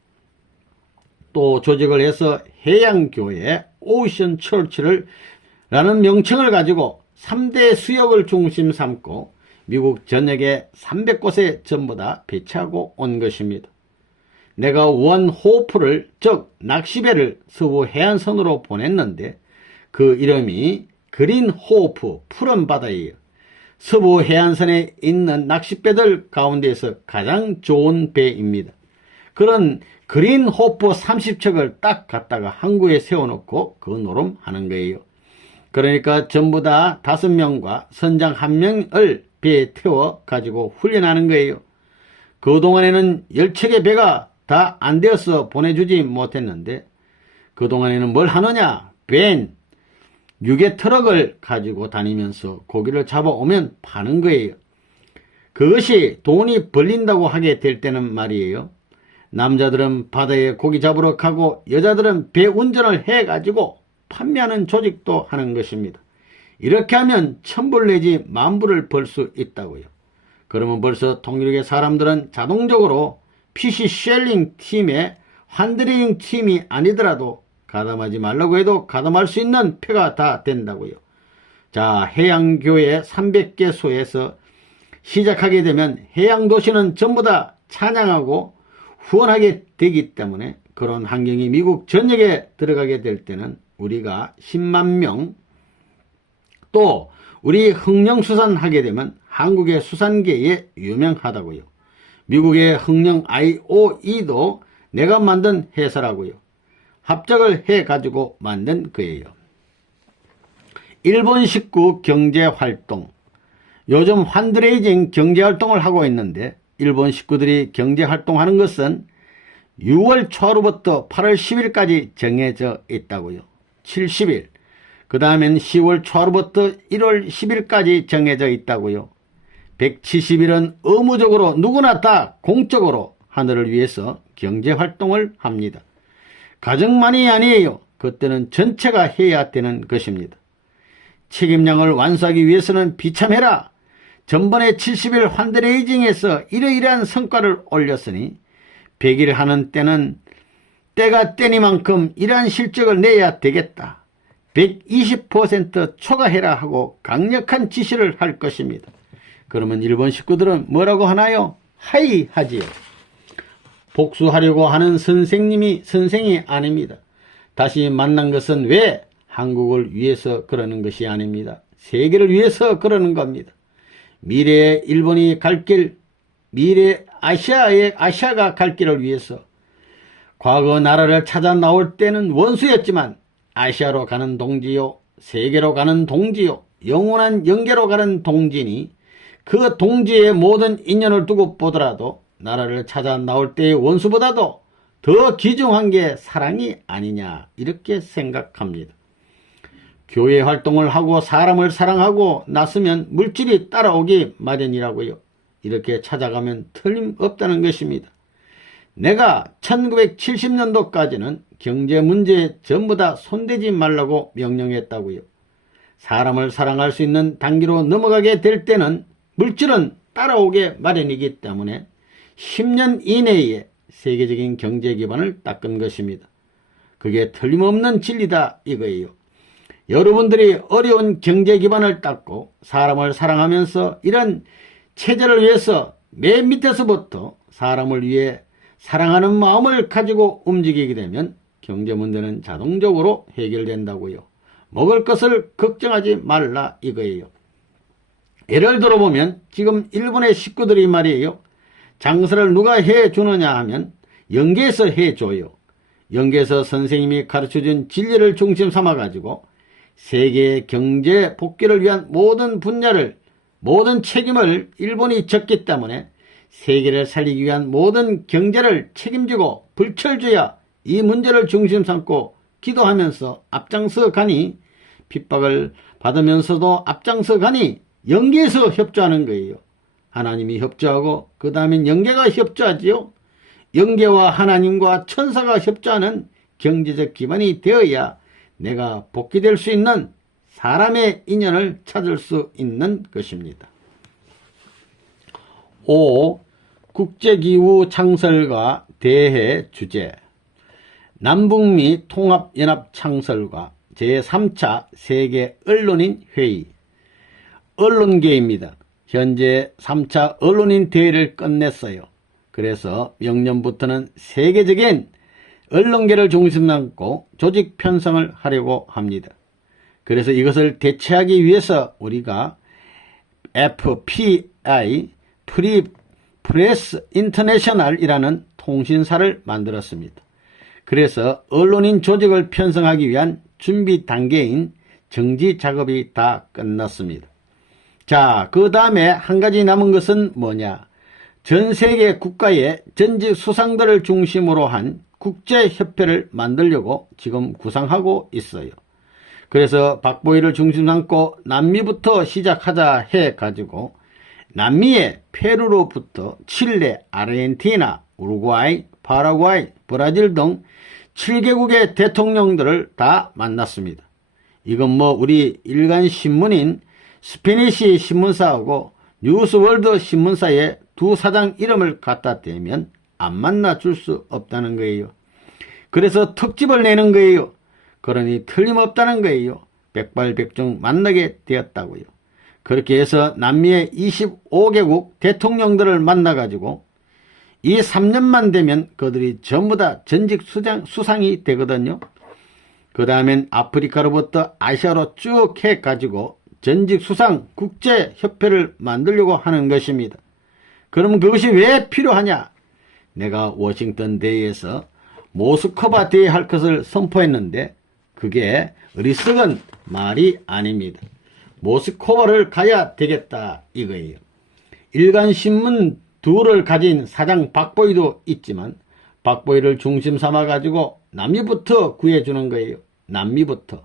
또 조직을 해서 해양교회 오션 처치를 라는 명칭을 가지고 3대 수역을 중심 삼고 미국 전역에 300곳에 전부 다 배치하고 온 것입니다. 내가 원호프를 즉 낚시배를 서부 해안선으로 보냈는데 그 이름이 그린호프 푸른 바다예요. 서부 해안선에 있는 낚싯배들 가운데서 가장 좋은 배입니다. 그런 그린호프 30척을 딱 갖다가 항구에 세워놓고 그 노름하는 거예요. 그러니까 전부 다 5명과 선장 1명을 배에 태워 가지고 훈련하는 거예요. 그동안에는 10척의 배가 다 안 되어서 보내주지 못했는데 그동안에는 뭘 하느냐? 벤, 유괴 트럭을 가지고 다니면서 고기를 잡아오면 파는 거예요. 그것이 돈이 벌린다고 하게 될 때는 말이에요. 남자들은 바다에 고기 잡으러 가고 여자들은 배 운전을 해가지고 판매하는 조직도 하는 것입니다. 이렇게 하면 1000불 내지 10,000불을 벌 수 있다고요. 그러면 벌써 통일교 사람들은 자동적으로 PC 쉘링 팀의 환드링 팀이 아니더라도 가담하지 말라고 해도 가담할 수 있는 표가 다 된다고요. 자, 해양교회 300개소에서 시작하게 되면 해양도시는 전부 다 찬양하고 후원하게 되기 때문에 그런 환경이 미국 전역에 들어가게 될 때는 우리가 10만 명, 또 우리 흥령수산 하게 되면 한국의 수산계에 유명하다고요. 미국의 흥령 IOE도 내가 만든 회사라고요. 합작을 해가지고 만든 거예요. 일본 식구 경제활동. 요즘 환드레이징 경제활동을 하고 있는데 일본 식구들이 경제활동하는 것은 6월 초하루부터 8월 10일까지 정해져 있다고요. 70일. 그 다음엔 10월 초하루부터 1월 10일까지 정해져 있다고요. 170일은 의무적으로 누구나 다 공적으로 하늘을 위해서 경제활동을 합니다. 가정만이 아니에요. 그때는 전체가 해야 되는 것입니다. 책임량을 완수하기 위해서는 비참해라. 전번에 70일 환드레이징에서 이러이러한 성과를 올렸으니 100일 하는 때는 때가 때니만큼 이러한 실적을 내야 되겠다. 120% 초과해라 하고 강력한 지시를 할 것입니다. 그러면 일본 식구들은 뭐라고 하나요? 하이 하지요. 복수하려고 하는 선생이 아닙니다. 다시 만난 것은 왜? 한국을 위해서 그러는 것이 아닙니다. 세계를 위해서 그러는 겁니다. 미래의 일본이 갈 길, 미래 아시아가 갈 길을 위해서 과거 나라를 찾아 나올 때는 원수였지만 아시아로 가는 동지요, 세계로 가는 동지요, 영원한 영계로 가는 동지니 그 동지의 모든 인연을 두고 보더라도 나라를 찾아 나올 때의 원수보다도 더 귀중한 게 사랑이 아니냐 이렇게 생각합니다. 교회 활동을 하고 사람을 사랑하고 났으면 물질이 따라오기 마련이라고요. 이렇게 찾아가면 틀림없다는 것입니다. 내가 1970년도까지는 경제 문제에 전부 다 손대지 말라고 명령했다고요. 사람을 사랑할 수 있는 단계로 넘어가게 될 때는 물질은 따라오게 마련이기 때문에 10년 이내에 세계적인 경제 기반을 닦은 것입니다. 그게 틀림없는 진리다 이거예요. 여러분들이 어려운 경제 기반을 닦고 사람을 사랑하면서 이런 체제를 위해서 맨 밑에서부터 사람을 위해 사랑하는 마음을 가지고 움직이게 되면 경제 문제는 자동적으로 해결된다고요. 먹을 것을 걱정하지 말라 이거예요. 예를 들어보면 지금 일본의 식구들이 말이에요. 장사를 누가 해주느냐 하면 영계에서 해줘요. 영계에서 선생님이 가르쳐준 진리를 중심 삼아가지고 세계의 경제 복귀를 위한 모든 분야를 모든 책임을 일본이 졌기 때문에 세계를 살리기 위한 모든 경제를 책임지고 불철주야 이 문제를 중심 삼고 기도하면서 앞장서 가니 핍박을 받으면서도 앞장서 가니 영계에서 협조하는 거예요. 하나님이 협조하고 그 다음엔 영계가 협조하지요. 영계와 하나님과 천사가 협조하는 경제적 기반이 되어야 내가 복귀될 수 있는 사람의 인연을 찾을 수 있는 것입니다. 5. 국제기후 창설과 대해 주제 남북미 통합연합 창설과 제3차 세계 언론인 회의 언론계입니다. 현재 3차 언론인 대회를 끝냈어요. 그래서 명년부터는 세계적인 언론계를 중심 삼고 조직 편성을 하려고 합니다. 그래서 이것을 대체하기 위해서 우리가 FPI, 프리 프레스 인터내셔널이라는 통신사를 만들었습니다. 그래서 언론인 조직을 편성하기 위한 준비 단계인 정지 작업이 다 끝났습니다. 자, 그 다음에 한 가지 남은 것은 뭐냐? 전 세계 국가의 전직 수상들을 중심으로 한 국제협회를 만들려고 지금 구상하고 있어요. 그래서 박보이를 중심 삼고 남미부터 시작하자 해가지고 남미의 페루로부터 칠레, 아르헨티나, 우루과이, 파라과이, 브라질 등 7개국의 대통령들을 다 만났습니다. 이건 뭐 우리 일간 신문인 스페니시 신문사하고 뉴스월드 신문사의 두 사장 이름을 갖다 대면 안 만나줄 수 없다는 거예요. 그래서 특집을 내는 거예요. 그러니 틀림없다는 거예요. 백발백중 만나게 되었다고요. 그렇게 해서 남미의 25개국 대통령들을 만나가지고 이 3년만 되면 그들이 전부 다 전직 수상이 되거든요. 그 다음엔 아프리카로부터 아시아로 쭉 해가지고 전직 수상 국제협회를 만들려고 하는 것입니다. 그럼 그것이 왜 필요하냐? 내가 워싱턴 대회에서 모스크바 대회 할 것을 선포했는데 그게 어리석은 말이 아닙니다. 모스크바를 가야 되겠다 이거예요. 일간신문 둘을 가진 사장 박보이도 있지만 박보이를 중심 삼아가지고 남미부터 구해주는 거예요. 남미부터.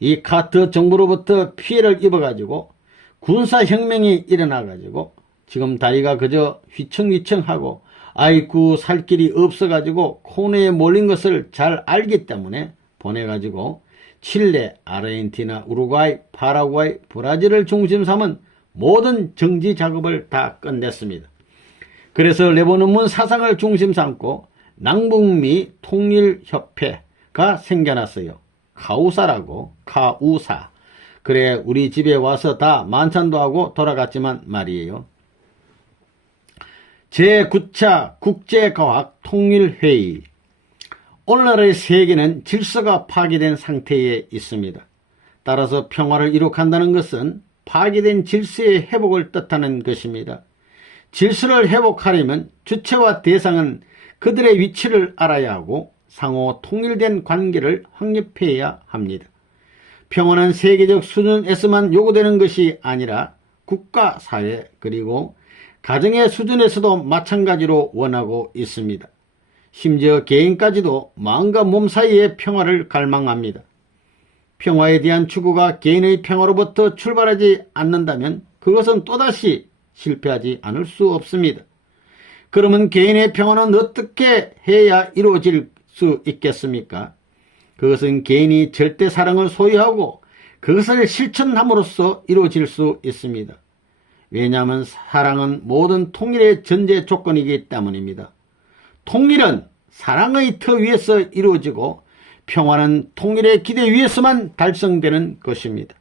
이 카터 정부로부터 피해를 입어가지고 군사혁명이 일어나가지고 지금 다리가 그저 휘청휘청하고 아이쿠 살 길이 없어가지고 코너에 몰린 것을 잘 알기 때문에 보내가지고 칠레, 아르헨티나, 우루과이, 파라과이, 브라질을 중심 삼은 모든 정지 작업을 다 끝냈습니다. 그래서 레버논문 사상을 중심 삼고 남북미 통일협회가 생겨났어요. 카우사라고. 카우사. 그래 우리 집에 와서 다 만찬도 하고 돌아갔지만 말이에요. 제9차 국제과학 통일회의. 오늘날의 세계는 질서가 파괴된 상태에 있습니다. 따라서 평화를 이룩한다는 것은 파괴된 질서의 회복을 뜻하는 것입니다. 질서를 회복하려면 주체와 대상은 그들의 위치를 알아야 하고 상호 통일된 관계를 확립해야 합니다. 평화는 세계적 수준에서만 요구되는 것이 아니라 국가, 사회, 그리고 가정의 수준에서도 마찬가지로 원하고 있습니다. 심지어 개인까지도 마음과 몸 사이의 평화를 갈망합니다. 평화에 대한 추구가 개인의 평화로부터 출발하지 않는다면 그것은 또다시 실패하지 않을 수 없습니다. 그러면 개인의 평화는 어떻게 해야 이루어질 수 있겠습니까? 그것은 개인이 절대 사랑을 소유하고 그것을 실천함으로써 이루어질 수 있습니다. 왜냐하면 사랑은 모든 통일의 전제 조건이기 때문입니다. 통일은 사랑의 터 위에서 이루어지고 평화는 통일의 기대 위에서만 달성되는 것입니다.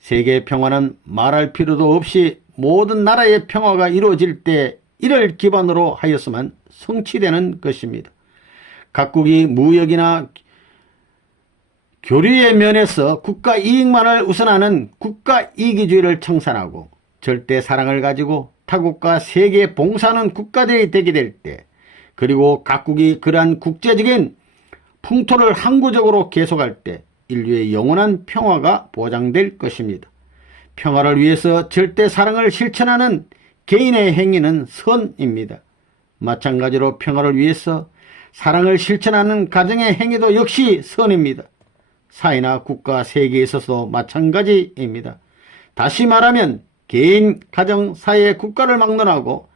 세계 평화는 말할 필요도 없이 모든 나라의 평화가 이루어질 때 이를 기반으로 하여서만 성취되는 것입니다. 각국이 무역이나 교류의 면에서 국가 이익만을 우선하는 국가 이기주의를 청산하고 절대 사랑을 가지고 타국과 세계에 봉사하는 국가들이 되게 될 때, 그리고 각국이 그러한 국제적인 풍토를 항구적으로 계속할 때 인류의 영원한 평화가 보장될 것입니다. 평화를 위해서 절대 사랑을 실천하는 개인의 행위는 선입니다. 마찬가지로 평화를 위해서 사랑을 실천하는 가정의 행위도 역시 선입니다. 사회나 국가, 세계에 있어서도 마찬가지입니다. 다시 말하면 개인, 가정, 사회, 국가를 막론하고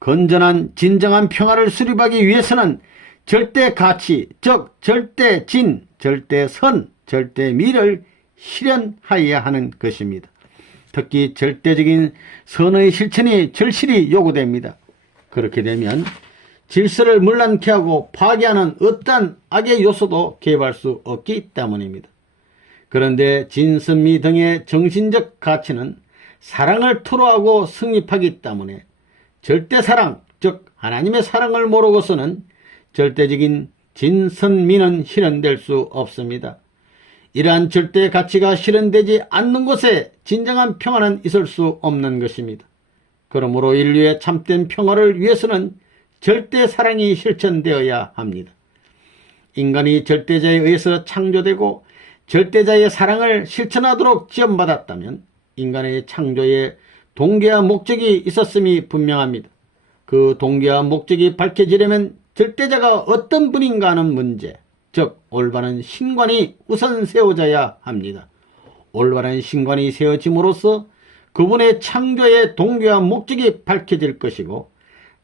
건전한 진정한 평화를 수립하기 위해서는 절대 가치, 즉 절대 진, 절대 선, 절대 미를 실현하여야 하는 것입니다. 특히 절대적인 선의 실천이 절실히 요구됩니다. 그렇게 되면 질서를 문란케 하고 파괴하는 어떠한 악의 요소도 개입할 수 없기 때문입니다. 그런데 진선미 등의 정신적 가치는 사랑을 토로하고 성립하기 때문에 절대사랑, 즉 하나님의 사랑을 모르고서는 절대적인 진선미는 실현될 수 없습니다. 이러한 절대 가치가 실현되지 않는 곳에 진정한 평화는 있을 수 없는 것입니다. 그러므로 인류의 참된 평화를 위해서는 절대 사랑이 실천되어야 합니다. 인간이 절대자에 의해서 창조되고 절대자의 사랑을 실천하도록 지원받았다면 인간의 창조에 동기와 목적이 있었음이 분명합니다. 그 동기와 목적이 밝혀지려면 절대자가 어떤 분인가 하는 문제, 즉 올바른 신관이 우선 세워져야 합니다. 올바른 신관이 세워짐으로써 그분의 창조의 동기와 목적이 밝혀질 것이고,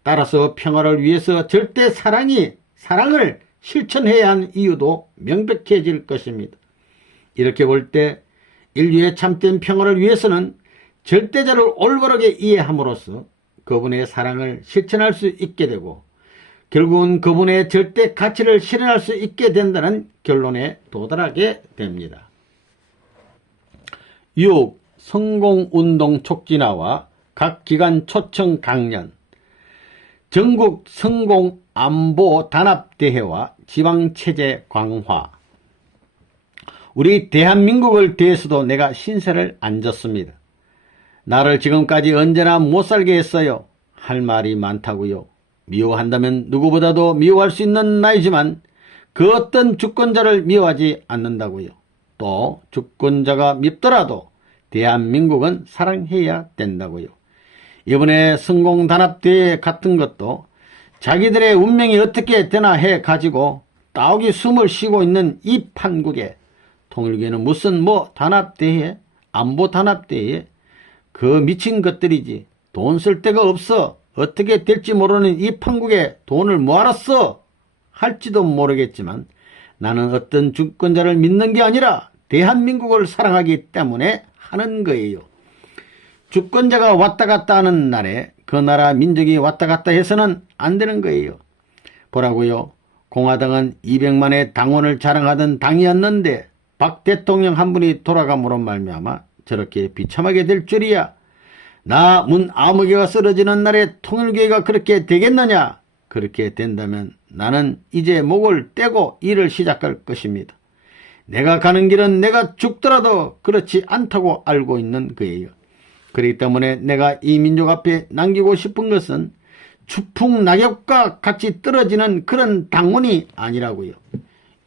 따라서 평화를 위해서 절대 사랑을 실천해야 하는 이유도 명백해질 것입니다. 이렇게 볼 때 인류의 참된 평화를 위해서는 절대자를 올바르게 이해함으로써 그분의 사랑을 실천할 수 있게 되고 결국은 그분의 절대 가치를 실현할 수 있게 된다는 결론에 도달하게 됩니다. 6. 성공운동 촉진화와 각 기관 초청 강연, 전국 성공안보 단합대회와 지방체제 강화. 우리 대한민국을 대해서도 내가 신세를 안 졌습니다. 나를 지금까지 언제나 못살게 했어요. 할 말이 많다고요. 미워한다면 누구보다도 미워할 수 있는 나이지만 그 어떤 주권자를 미워하지 않는다고요. 또 주권자가 밉더라도 대한민국은 사랑해야 된다고요. 이번에 성공단합대회 같은 것도 자기들의 운명이 어떻게 되나 해가지고 따오기 숨을 쉬고 있는 이 판국에 통일교는 무슨 단합대회, 안보단합대회, 그 미친 것들이지. 돈 쓸 데가 없어. 어떻게 될지 모르는 이 판국에 돈을 뭐하러 써? 할지도 모르겠지만 나는 어떤 주권자를 믿는 게 아니라 대한민국을 사랑하기 때문에 하는 거예요. 주권자가 왔다 갔다 하는 날에 그 나라 민족이 왔다 갔다 해서는 안 되는 거예요. 보라고요. 공화당은 200만의 당원을 자랑하던 당이었는데 박 대통령 한 분이 돌아감으로 말미암아 저렇게 비참하게 될 줄이야. 나 문 아무개가 쓰러지는 날에 통일교회가 그렇게 되겠느냐? 그렇게 된다면 나는 이제 목을 떼고 일을 시작할 것입니다. 내가 가는 길은 내가 죽더라도 그렇지 않다고 알고 있는 거예요. 그렇기 때문에 내가 이 민족 앞에 남기고 싶은 것은 추풍 낙엽과 같이 떨어지는 그런 당원이 아니라고요.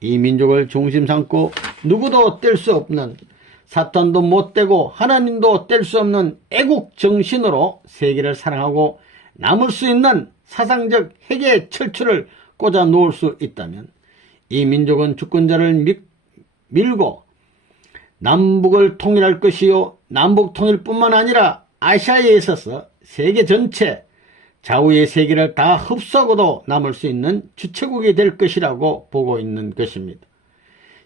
이 민족을 중심 삼고 누구도 뗄 수 없는, 사탄도 못 떼고 하나님도 뗄 수 없는 애국 정신으로 세계를 사랑하고 남을 수 있는 사상적 핵의 철출을 꽂아 놓을 수 있다면 이 민족은 주권자를 밀고 남북을 통일할 것이요, 남북 통일뿐만 아니라 아시아에 있어서 세계 전체 좌우의 세계를 다 흡수하고도 남을 수 있는 주체국이 될 것이라고 보고 있는 것입니다.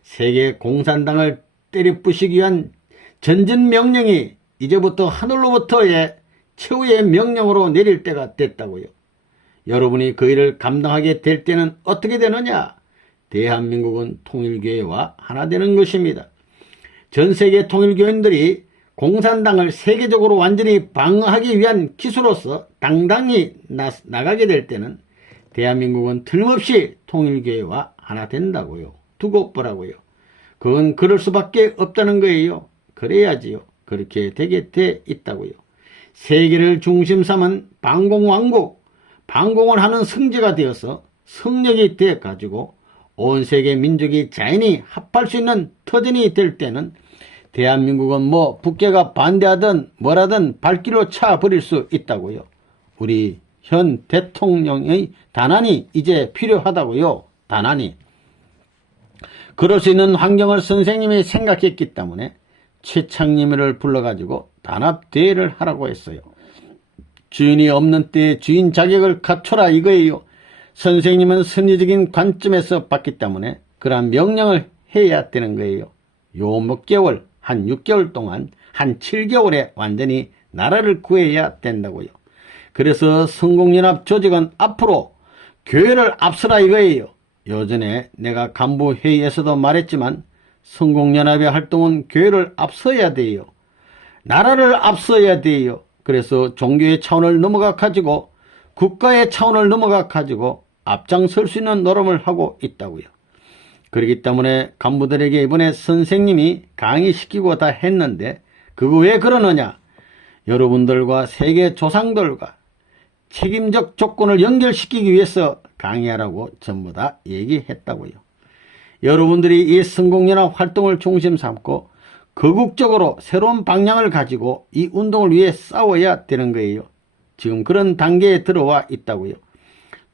세계 공산당을 때려부시기 위한 전진 명령이 이제부터 하늘로부터의 최후의 명령으로 내릴 때가 됐다고요. 여러분이 그 일을 감당하게 될 때는 어떻게 되느냐? 대한민국은 통일교회와 하나 되는 것입니다. 전 세계 통일교인들이 공산당을 세계적으로 완전히 방어하기 위한 기수로서 당당히 나가게 될 때는 대한민국은 틀림없이 통일교회와 하나 된다고요. 두고 보라고요. 그건 그럴 수밖에 없다는 거예요. 그래야지요. 그렇게 되게 돼 있다고요. 세계를 중심 삼은 반공왕국, 반공을 하는 성지가 되어서 성력이 돼 가지고 온 세계 민족이 자연히 합할 수 있는 터전이 될 때는 대한민국은 뭐 북괴가 반대하든 뭐라든 발길로 차버릴 수 있다고요. 우리 현 대통령의 단안이 이제 필요하다고요. 단안이. 그럴 수 있는 환경을 선생님이 생각했기 때문에 최창림을 불러가지고 단합대회를 하라고 했어요. 주인이 없는 때에 주인 자격을 갖춰라 이거예요. 선생님은 선의적인 관점에서 봤기 때문에 그러한 명령을 해야 되는 거예요. 요 몇 개월, 한 6개월 동안, 한 7개월에 완전히 나라를 구해야 된다고요. 그래서 성공연합 조직은 앞으로 교회를 앞서라 이거예요. 요전에 내가 간부회의에서도 말했지만 성공연합의 활동은 교회를 앞서야 돼요. 나라를 앞서야 돼요. 그래서 종교의 차원을 넘어가 가지고 국가의 차원을 넘어가 가지고 앞장설 수 있는 노름을 하고 있다고요. 그렇기 때문에 간부들에게 이번에 선생님이 강의시키고 다 했는데 그거 왜 그러느냐? 여러분들과 세계 조상들과 책임적 조건을 연결시키기 위해서 강의하라고 전부 다 얘기했다고요. 여러분들이 이 성공연합 활동을 중심 삼고 거국적으로 새로운 방향을 가지고 이 운동을 위해 싸워야 되는 거예요. 지금 그런 단계에 들어와 있다고요.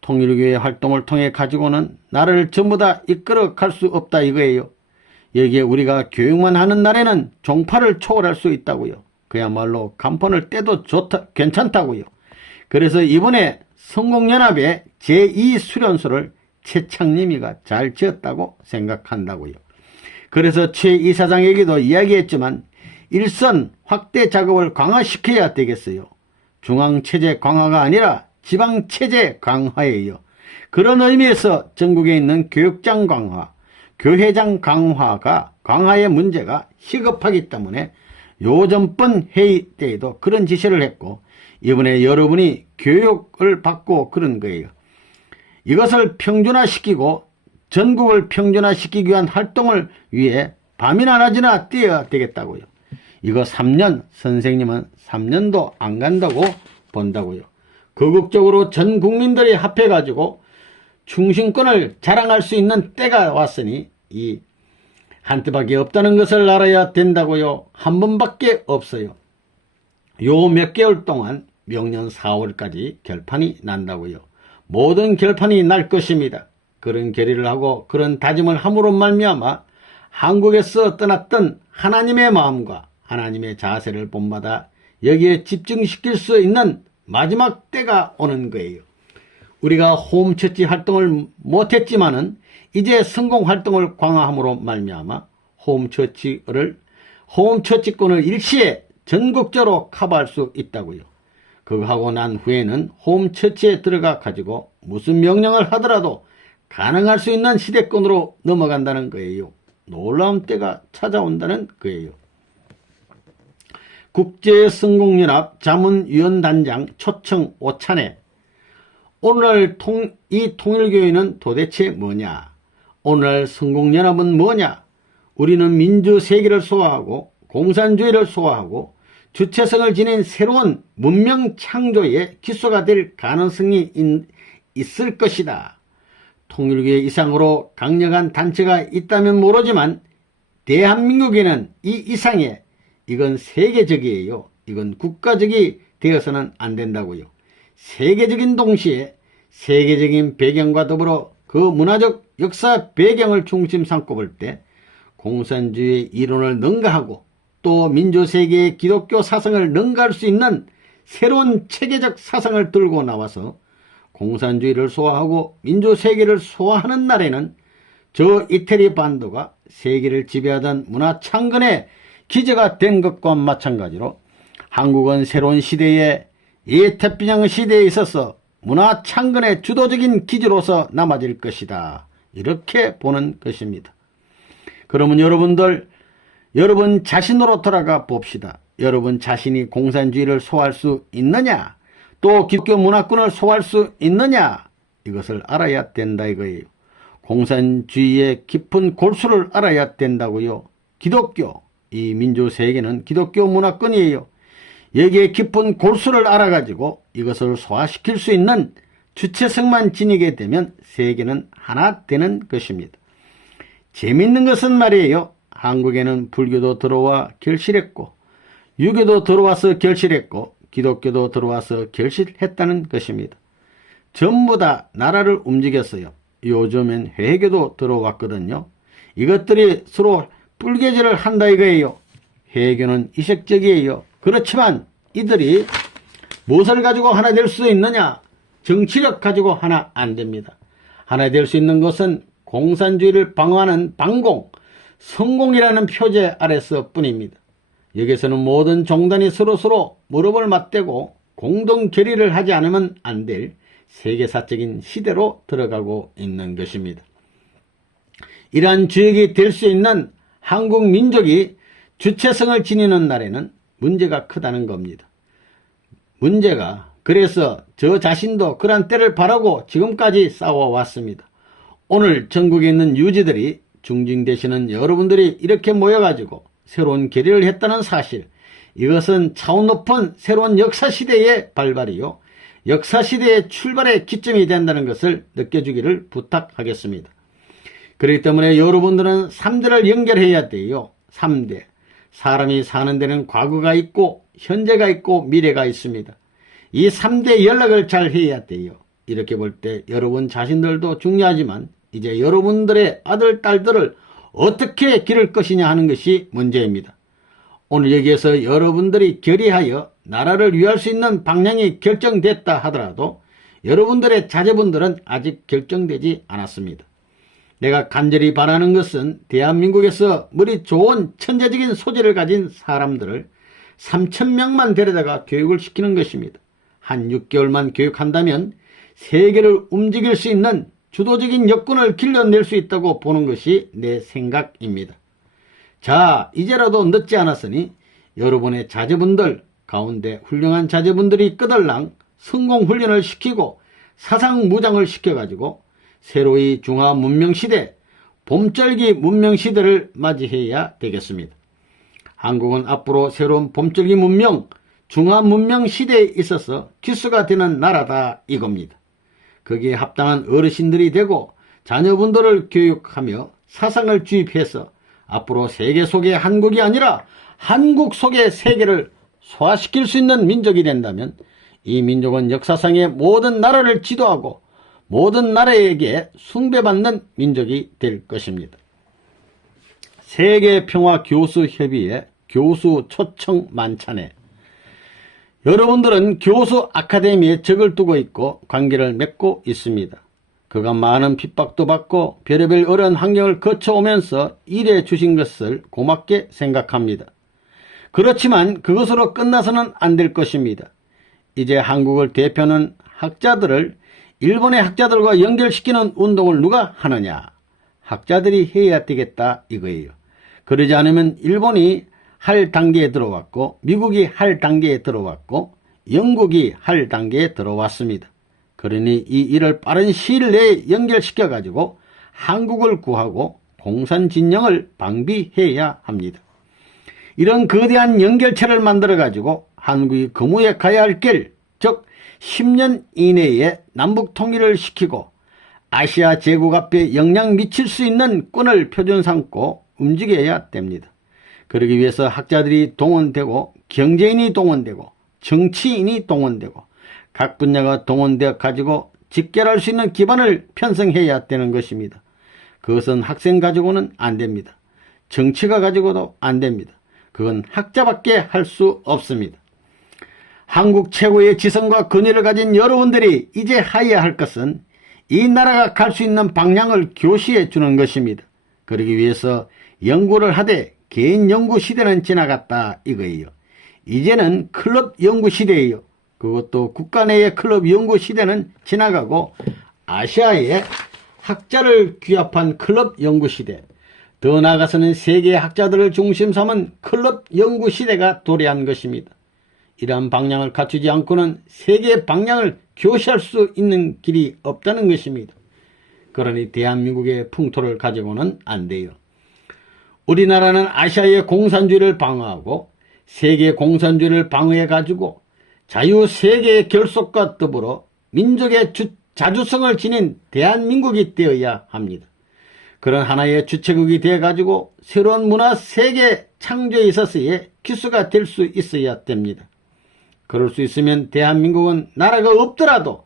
통일교회 활동을 통해 가지고는 나라를 전부 다 이끌어 갈 수 없다 이거예요. 여기에 우리가 교육만 하는 날에는 종파를 초월할 수 있다고요. 그야말로 간판을 떼도 좋다, 괜찮다고요. 그래서 이번에 성공연합의 제2수련소를 최창림이가 잘 지었다고 생각한다고요. 그래서 최 이사장에게도 이야기했지만 일선 확대 작업을 강화시켜야 되겠어요. 중앙체제 강화가 아니라 지방체제 강화예요. 그런 의미에서 전국에 있는 교육장 강화, 교회장 강화의 문제가 시급하기 때문에 요전번 회의 때에도 그런 지시를 했고 이번에 여러분이 교육을 받고 그런 거예요. 이것을 평준화시키고 전국을 평준화시키기 위한 활동을 위해 밤이나 낮이나 뛰어야 되겠다고요. 이거 3년, 선생님은 3년도 안 간다고 본다고요. 거국적으로 전 국민들이 합해가지고 충신권을 자랑할 수 있는 때가 왔으니 이 한때밖에 없다는 것을 알아야 된다고요. 한 번밖에 없어요. 요 몇 개월 동안 명년 4월까지 결판이 난다고요. 모든 결판이 날 것입니다. 그런 결의를 하고 그런 다짐을 함으로 말미암아 한국에서 떠났던 하나님의 마음과 하나님의 자세를 본받아 여기에 집중시킬 수 있는 마지막 때가 오는 거예요. 우리가 홈처치 활동을 못했지만은 이제 성공 활동을 강화함으로 말미암아 홈처치권을 일시에 전국적으로 커버할 수 있다고요. 그거 하고 난 후에는 홈처치에 들어가 가지고 무슨 명령을 하더라도 가능할 수 있는 시대권으로 넘어간다는 거예요. 놀라운 때가 찾아온다는 거예요. 국제성공연합 자문위원단장 초청 오찬에 오늘 이 통일교회는 도대체 뭐냐? 오늘 성공연합은 뭐냐? 우리는 민주세계를 소화하고 공산주의를 소화하고 주체성을 지닌 새로운 문명 창조의 기초가 될 가능성이 있을 것이다. 통일교회 이상으로 강력한 단체가 있다면 모르지만 대한민국에는 이 이상의 이건 세계적이에요. 이건 국가적이 되어서는 안 된다고요. 세계적인 동시에 세계적인 배경과 더불어 그 문화적 역사 배경을 중심 삼고 볼 때 공산주의 이론을 능가하고 또 민주세계의 기독교 사상을 능가할 수 있는 새로운 체계적 사상을 들고 나와서 공산주의를 소화하고 민주세계를 소화하는 날에는 저 이태리 반도가 세계를 지배하던 문화창건의 기저가 된 것과 마찬가지로 한국은 새로운 시대에 이 태평양 시대에 있어서 문화창건의 주도적인 기지로서 남아질 것이다. 이렇게 보는 것입니다. 그러면 여러분 자신으로 돌아가 봅시다. 여러분 자신이 공산주의를 소화할 수 있느냐? 또 기독교 문화권을 소화할 수 있느냐? 이것을 알아야 된다 이거예요. 공산주의의 깊은 골수를 알아야 된다고요. 기독교, 이 민주세계는 기독교 문화권이에요. 여기에 깊은 골수를 알아가지고 이것을 소화시킬 수 있는 주체성만 지니게 되면 세계는 하나 되는 것입니다. 재밌는 것은 말이에요. 한국에는 불교도 들어와 결실했고 유교도 들어와서 결실했고 기독교도 들어와서 결실했다는 것입니다. 전부 다 나라를 움직였어요. 요즘엔 회교도 들어왔거든요. 이것들이 서로 뿔개질을 한다 이거예요. 회교는 이색적이에요. 그렇지만 이들이 무엇을 가지고 하나 될 수 있느냐? 정치력 가지고 하나 안 됩니다. 하나 될 수 있는 것은 공산주의를 방어하는 방공, 성공이라는 표제 아래서 뿐입니다. 여기서는 모든 종단이 서로서로 무릎을 맞대고 공동 결의를 하지 않으면 안 될 세계사적인 시대로 들어가고 있는 것입니다. 이러한 주역이 될 수 있는 한국 민족이 주체성을 지니는 날에는 문제가 크다는 겁니다. 문제가 그래서 저 자신도 그러한 때를 바라고 지금까지 싸워왔습니다. 오늘 전국에 있는 유지들이 중징되시는 여러분들이 이렇게 모여가지고 새로운 결의를 했다는 사실, 이것은 차원 높은 새로운 역사시대의 발발이요 역사시대의 출발의 기점이 된다는 것을 느껴주기를 부탁하겠습니다. 그렇기 때문에 여러분들은 3대를 연결해야 돼요. 3대. 사람이 사는 데는 과거가 있고 현재가 있고 미래가 있습니다. 이 3대 연락을 잘 해야 돼요. 이렇게 볼 때 여러분 자신들도 중요하지만 이제 여러분들의 아들, 딸들을 어떻게 기를 것이냐 하는 것이 문제입니다. 오늘 여기에서 여러분들이 결의하여 나라를 위할 수 있는 방향이 결정됐다 하더라도 여러분들의 자제분들은 아직 결정되지 않았습니다. 내가 간절히 바라는 것은 대한민국에서 머리 좋은 천재적인 소질을 가진 사람들을 3,000명만 데려다가 교육을 시키는 것입니다. 한 6개월만 교육한다면 세계를 움직일 수 있는 주도적인 여건을 길러낼 수 있다고 보는 것이 내 생각입니다. 자, 이제라도 늦지 않았으니 여러분의 자제분들 가운데 훌륭한 자제분들이 끄덜랑 성공훈련을 시키고 사상무장을 시켜가지고 새로이 중화문명시대, 봄절기 문명시대를 맞이해야 되겠습니다. 한국은 앞으로 새로운 봄절기 문명, 중화문명시대에 있어서 기수가 되는 나라다 이겁니다. 거기에 합당한 어르신들이 되고 자녀분들을 교육하며 사상을 주입해서 앞으로 세계 속의 한국이 아니라 한국 속의 세계를 소화시킬 수 있는 민족이 된다면 이 민족은 역사상의 모든 나라를 지도하고 모든 나라에게 숭배받는 민족이 될 것입니다. 세계평화교수협의회 교수 초청 만찬에 여러분들은 교수 아카데미에 적을 두고 있고 관계를 맺고 있습니다. 그가 많은 핍박도 받고 별의별 어려운 환경을 거쳐오면서 일해 주신 것을 고맙게 생각합니다. 그렇지만 그것으로 끝나서는 안 될 것입니다. 이제 한국을 대표하는 학자들을 일본의 학자들과 연결시키는 운동을 누가 하느냐? 학자들이 해야 되겠다 이거예요. 그러지 않으면 일본이 할 단계에 들어왔고 미국이 할 단계에 들어왔고 영국이 할 단계에 들어왔습니다. 그러니 이 일을 빠른 시일 내에 연결시켜 가지고 한국을 구하고 공산진영을 방비해야 합니다. 이런 거대한 연결체를 만들어 가지고 한국이 거무에 가야 할 길, 즉 10년 이내에 남북 통일을 시키고 아시아 제국 앞에 영향 미칠 수 있는 끈을 표준 삼고 움직여야 됩니다. 그러기 위해서 학자들이 동원되고 경제인이 동원되고 정치인이 동원되고 각 분야가 동원되어 가지고 직결할 수 있는 기반을 편성해야 되는 것입니다. 그것은 학생 가지고는 안 됩니다. 정치가 가지고도 안 됩니다. 그건 학자밖에 할 수 없습니다. 한국 최고의 지성과 권위를 가진 여러분들이 이제 해야 할 것은 이 나라가 갈 수 있는 방향을 교시해 주는 것입니다. 그러기 위해서 연구를 하되 개인 연구 시대는 지나갔다 이거예요. 이제는 클럽 연구 시대예요. 그것도 국가 내의 클럽 연구 시대는 지나가고 아시아의 학자를 규합한 클럽 연구 시대, 더 나아가서는 세계의 학자들을 중심 삼은 클럽 연구 시대가 도래한 것입니다. 이러한 방향을 갖추지 않고는 세계의 방향을 교시할 수 있는 길이 없다는 것입니다. 그러니 대한민국의 풍토를 가지고는 안 돼요. 우리나라는 아시아의 공산주의를 방어하고 세계 공산주의를 방어해 가지고 자유세계의 결속과 더불어 민족의 자주성을 지닌 대한민국이 되어야 합니다. 그런 하나의 주체국이 되어 가지고 새로운 문화 세계 창조에 있어서의 기수가 될 수 있어야 됩니다. 그럴 수 있으면 대한민국은 나라가 없더라도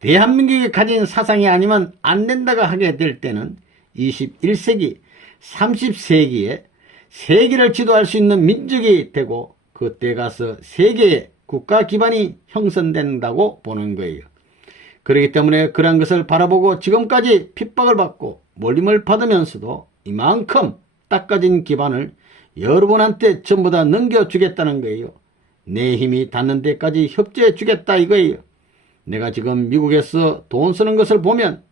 대한민국이 가진 사상이 아니면 안 된다고 하게 될 때는 21세기, 30세기에 세계를 지도할 수 있는 민족이 되고 그때 가서 세계의 국가 기반이 형성된다고 보는 거예요. 그렇기 때문에 그런 것을 바라보고 지금까지 핍박을 받고 몰림을 받으면서도 이만큼 닦아진 기반을 여러분한테 전부 다 넘겨주겠다는 거예요. 내 힘이 닿는 데까지 협조해 주겠다 이거예요. 내가 지금 미국에서 돈 쓰는 것을 보면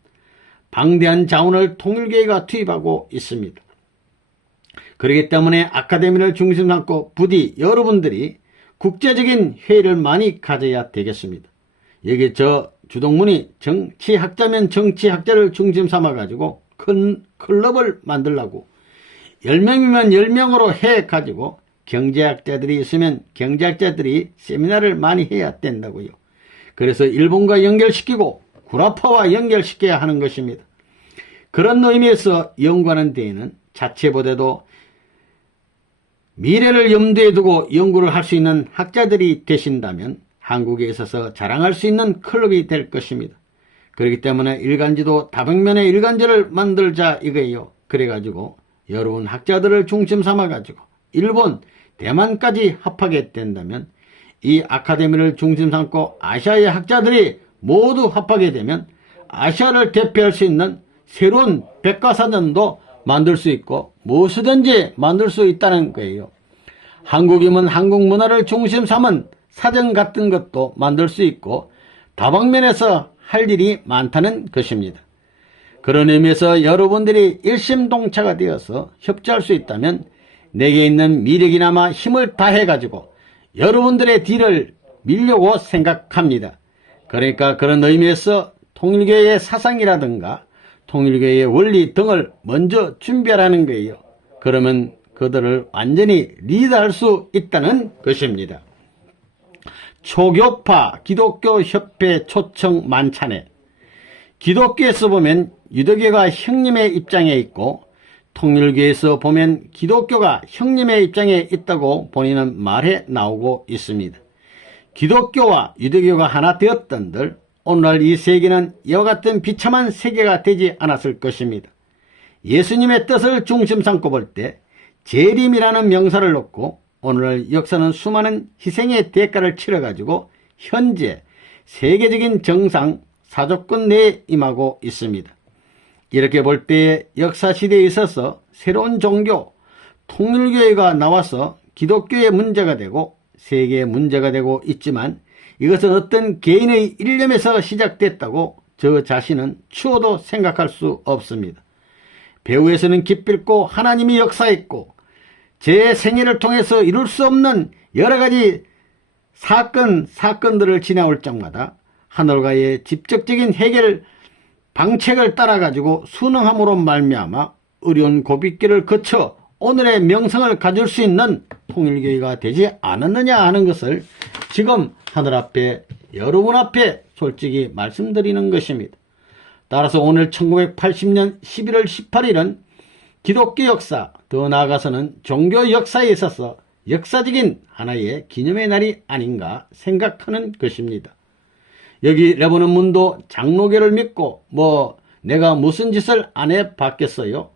방대한 자원을 통일교회가 투입하고 있습니다. 그렇기 때문에 아카데미를 중심 삼고 부디 여러분들이 국제적인 회의를 많이 가져야 되겠습니다. 여기 저 주동문이 정치학자면 정치학자를 중심 삼아가지고 큰 클럽을 만들라고 10명이면 10명으로 해가지고 경제학자들이 있으면 경제학자들이 세미나를 많이 해야 된다고요. 그래서 일본과 연결시키고 구라파와 연결시켜야 하는 것입니다. 그런 의미에서 연구하는 데에는 자체보다도 미래를 염두에 두고 연구를 할 수 있는 학자들이 되신다면 한국에 있어서 자랑할 수 있는 클럽이 될 것입니다. 그렇기 때문에 일간지도 다백면의 일간지를 만들자 이거예요. 그래가지고 여러분 학자들을 중심 삼아가지고 일본, 대만까지 합하게 된다면 이 아카데미를 중심 삼고 아시아의 학자들이 모두 합하게 되면 아시아를 대표할 수 있는 새로운 백과사전도 만들 수 있고 무엇이든지 만들 수 있다는 거예요. 한국이면 한국 문화를 중심 삼은 사전 같은 것도 만들 수 있고 다방면에서 할 일이 많다는 것입니다. 그런 의미에서 여러분들이 일심동체가 되어서 협조할 수 있다면 내게 있는 미력이나마 힘을 다해 가지고 여러분들의 뒤를 밀려고 생각합니다. 그러니까 그런 의미에서 통일교회의 사상이라든가 통일교회의 원리 등을 먼저 준비하라는 거예요. 그러면 그들을 완전히 리드할 수 있다는 것입니다. 초교파 기독교협회 초청 만찬회. 기독교에서 보면 유대교가 형님의 입장에 있고 통일교에서 보면 기독교가 형님의 입장에 있다고 본인은 말해 나오고 있습니다. 기독교와 유대교가 하나 되었던들 오늘날 이 세계는 이와 같은 비참한 세계가 되지 않았을 것입니다. 예수님의 뜻을 중심 삼고 볼 때 재림이라는 명사를 놓고 오늘날 역사는 수많은 희생의 대가를 치러가지고 현재 세계적인 정상 사조권 내에 임하고 있습니다. 이렇게 볼 때 역사시대에 있어서 새로운 종교 통일교회가 나와서 기독교의 문제가 되고 세계의 문제가 되고 있지만 이것은 어떤 개인의 일념에서 시작됐다고 저 자신은 추워도 생각할 수 없습니다. 배후에서는 기필코 하나님이 역사했고 제 생애를 통해서 이룰 수 없는 여러 가지 사건들을 지나올 적마다 하늘과의 직접적인 해결 방책을 따라가지고 순응함으로 말미암아 어려운 고비길을 거쳐 오늘의 명성을 가질 수 있는 통일교회가 되지 않았느냐 하는 것을 지금 하늘 앞에 여러분 앞에 솔직히 말씀드리는 것입니다. 따라서 오늘 1980년 11월 18일은 기독교 역사, 더 나아가서는 종교 역사에 있어서 역사적인 하나의 기념의 날이 아닌가 생각하는 것입니다. 여기 레버넌 문도 장로교를 믿고 내가 무슨 짓을 안 해봤겠어요?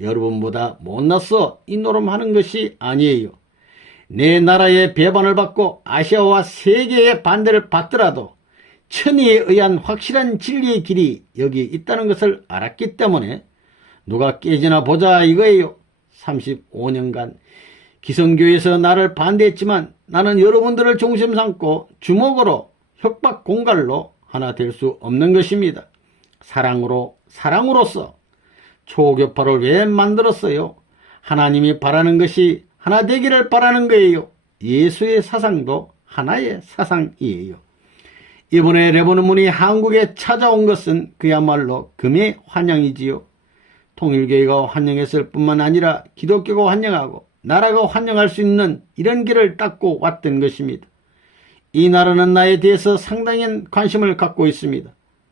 여러분보다 못나서 이 노름하는 것이 아니에요. 내 나라의 배반을 받고 아시아와 세계의 반대를 받더라도 천의에 의한 확실한 진리의 길이 여기 있다는 것을 알았기 때문에 누가 깨지나 보자 이거예요. 35년간 기성교에서 나를 반대했지만 나는 여러분들을 중심 삼고 주먹으로 협박 공갈로 하나 될 수 없는 것입니다. 사랑으로서 초교파를 왜 만들었어요? 하나님이 바라는 것이 하나 되기를 바라는 거예요. 예수의 사상도 하나의 사상이에요. 이번에 레버넌 문이 한국에 찾아온 것은 그야말로 금의 환영이지요. 통일교회가 환영했을 뿐만 아니라 기독교가 환영하고 나라가 환영할 수 있는 이런 길을 닦고 왔던 것입니다. 이 나라는 나에 대해서 상당한 관심을 갖고 있습니다.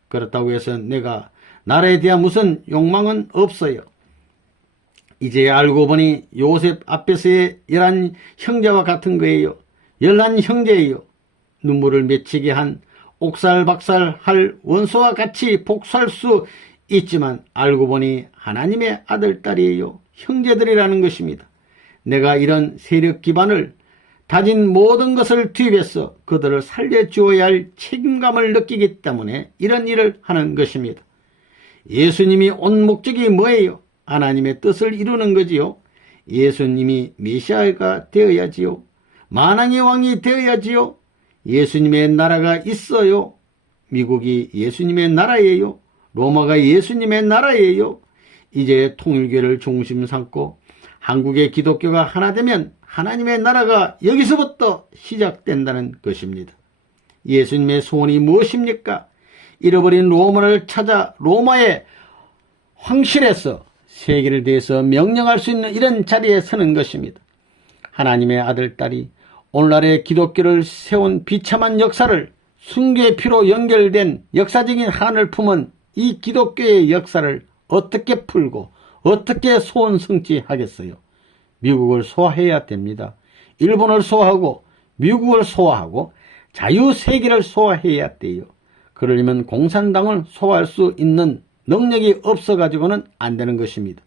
그렇다고 해서 내가 나라에 대한 무슨 욕망은 없어요. 이제 알고 보니 요셉 앞에서의 11 형제와 같은 거예요. 11 형제예요. 눈물을 맺히게 한 옥살박살할 원수와 같이 복수할 수 있지만 알고 보니 하나님의 아들, 딸이에요. 형제들이라는 것입니다. 내가 이런 세력 기반을 다진 모든 것을 투입해서 그들을 살려주어야 할 책임감을 느끼기 때문에 이런 일을 하는 것입니다. 예수님이 온 목적이 뭐예요? 하나님의 뜻을 이루는 거지요. 예수님이 메시아가 되어야지요. 만왕의 왕이 되어야지요. 예수님의 나라가 있어요. 미국이 예수님의 나라예요. 로마가 예수님의 나라예요. 이제 통일교를 중심 삼고 한국의 기독교가 하나 되면 하나님의 나라가 여기서부터 시작된다는 것입니다. 예수님의 소원이 무엇입니까? 잃어버린 로마를 찾아 로마의 황실에서 세계를 대해서 명령할 수 있는 이런 자리에 서는 것입니다. 하나님의 아들, 딸이 오늘날의 기독교를 세운 비참한 역사를 순교의 피로 연결된 역사적인 한을 품은 이 기독교의 역사를 어떻게 풀고 어떻게 소원 성취하겠어요? 미국을 소화해야 됩니다. 일본을 소화하고 미국을 소화하고 자유세계를 소화해야 돼요. 그러려면 공산당을 소화할 수 있는 능력이 없어가지고는 안 되는 것입니다.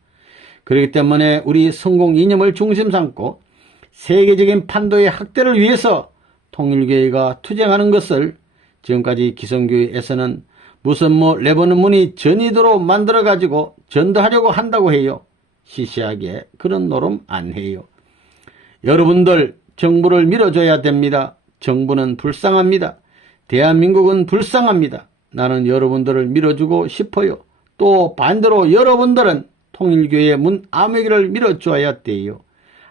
그렇기 때문에 우리 성공 이념을 중심 삼고 세계적인 판도의 확대를 위해서 통일교회가 투쟁하는 것을 지금까지 기성교회에서는 무슨 레버넌 문이 전이도로 만들어가지고 전도하려고 한다고 해요. 시시하게 그런 노름 안 해요. 여러분들 정부를 밀어줘야 됩니다. 정부는 불쌍합니다. 대한민국은 불쌍합니다. 나는 여러분들을 밀어주고 싶어요. 또 반대로 여러분들은 통일교회 문 아무개를 밀어줘야 돼요.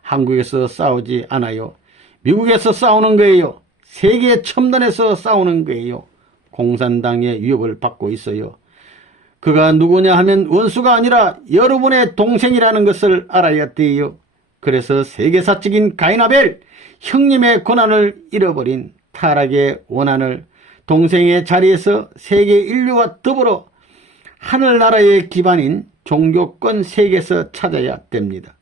한국에서 싸우지 않아요. 미국에서 싸우는 거예요. 세계 첨단에서 싸우는 거예요. 공산당의 위협을 받고 있어요. 그가 누구냐 하면 원수가 아니라 여러분의 동생이라는 것을 알아야 돼요. 그래서 세계사적인 가인아벨 형님의 권한을 잃어버린 타락의 원한을 동생의 자리에서 세계 인류와 더불어 하늘나라의 기반인 종교권 세계에서 찾아야 됩니다.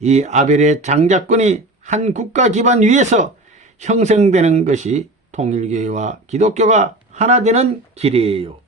이 아벨의 장자권이 한 국가 기반 위에서 형성되는 것이 통일교회와 기독교가 하나 되는 길이에요.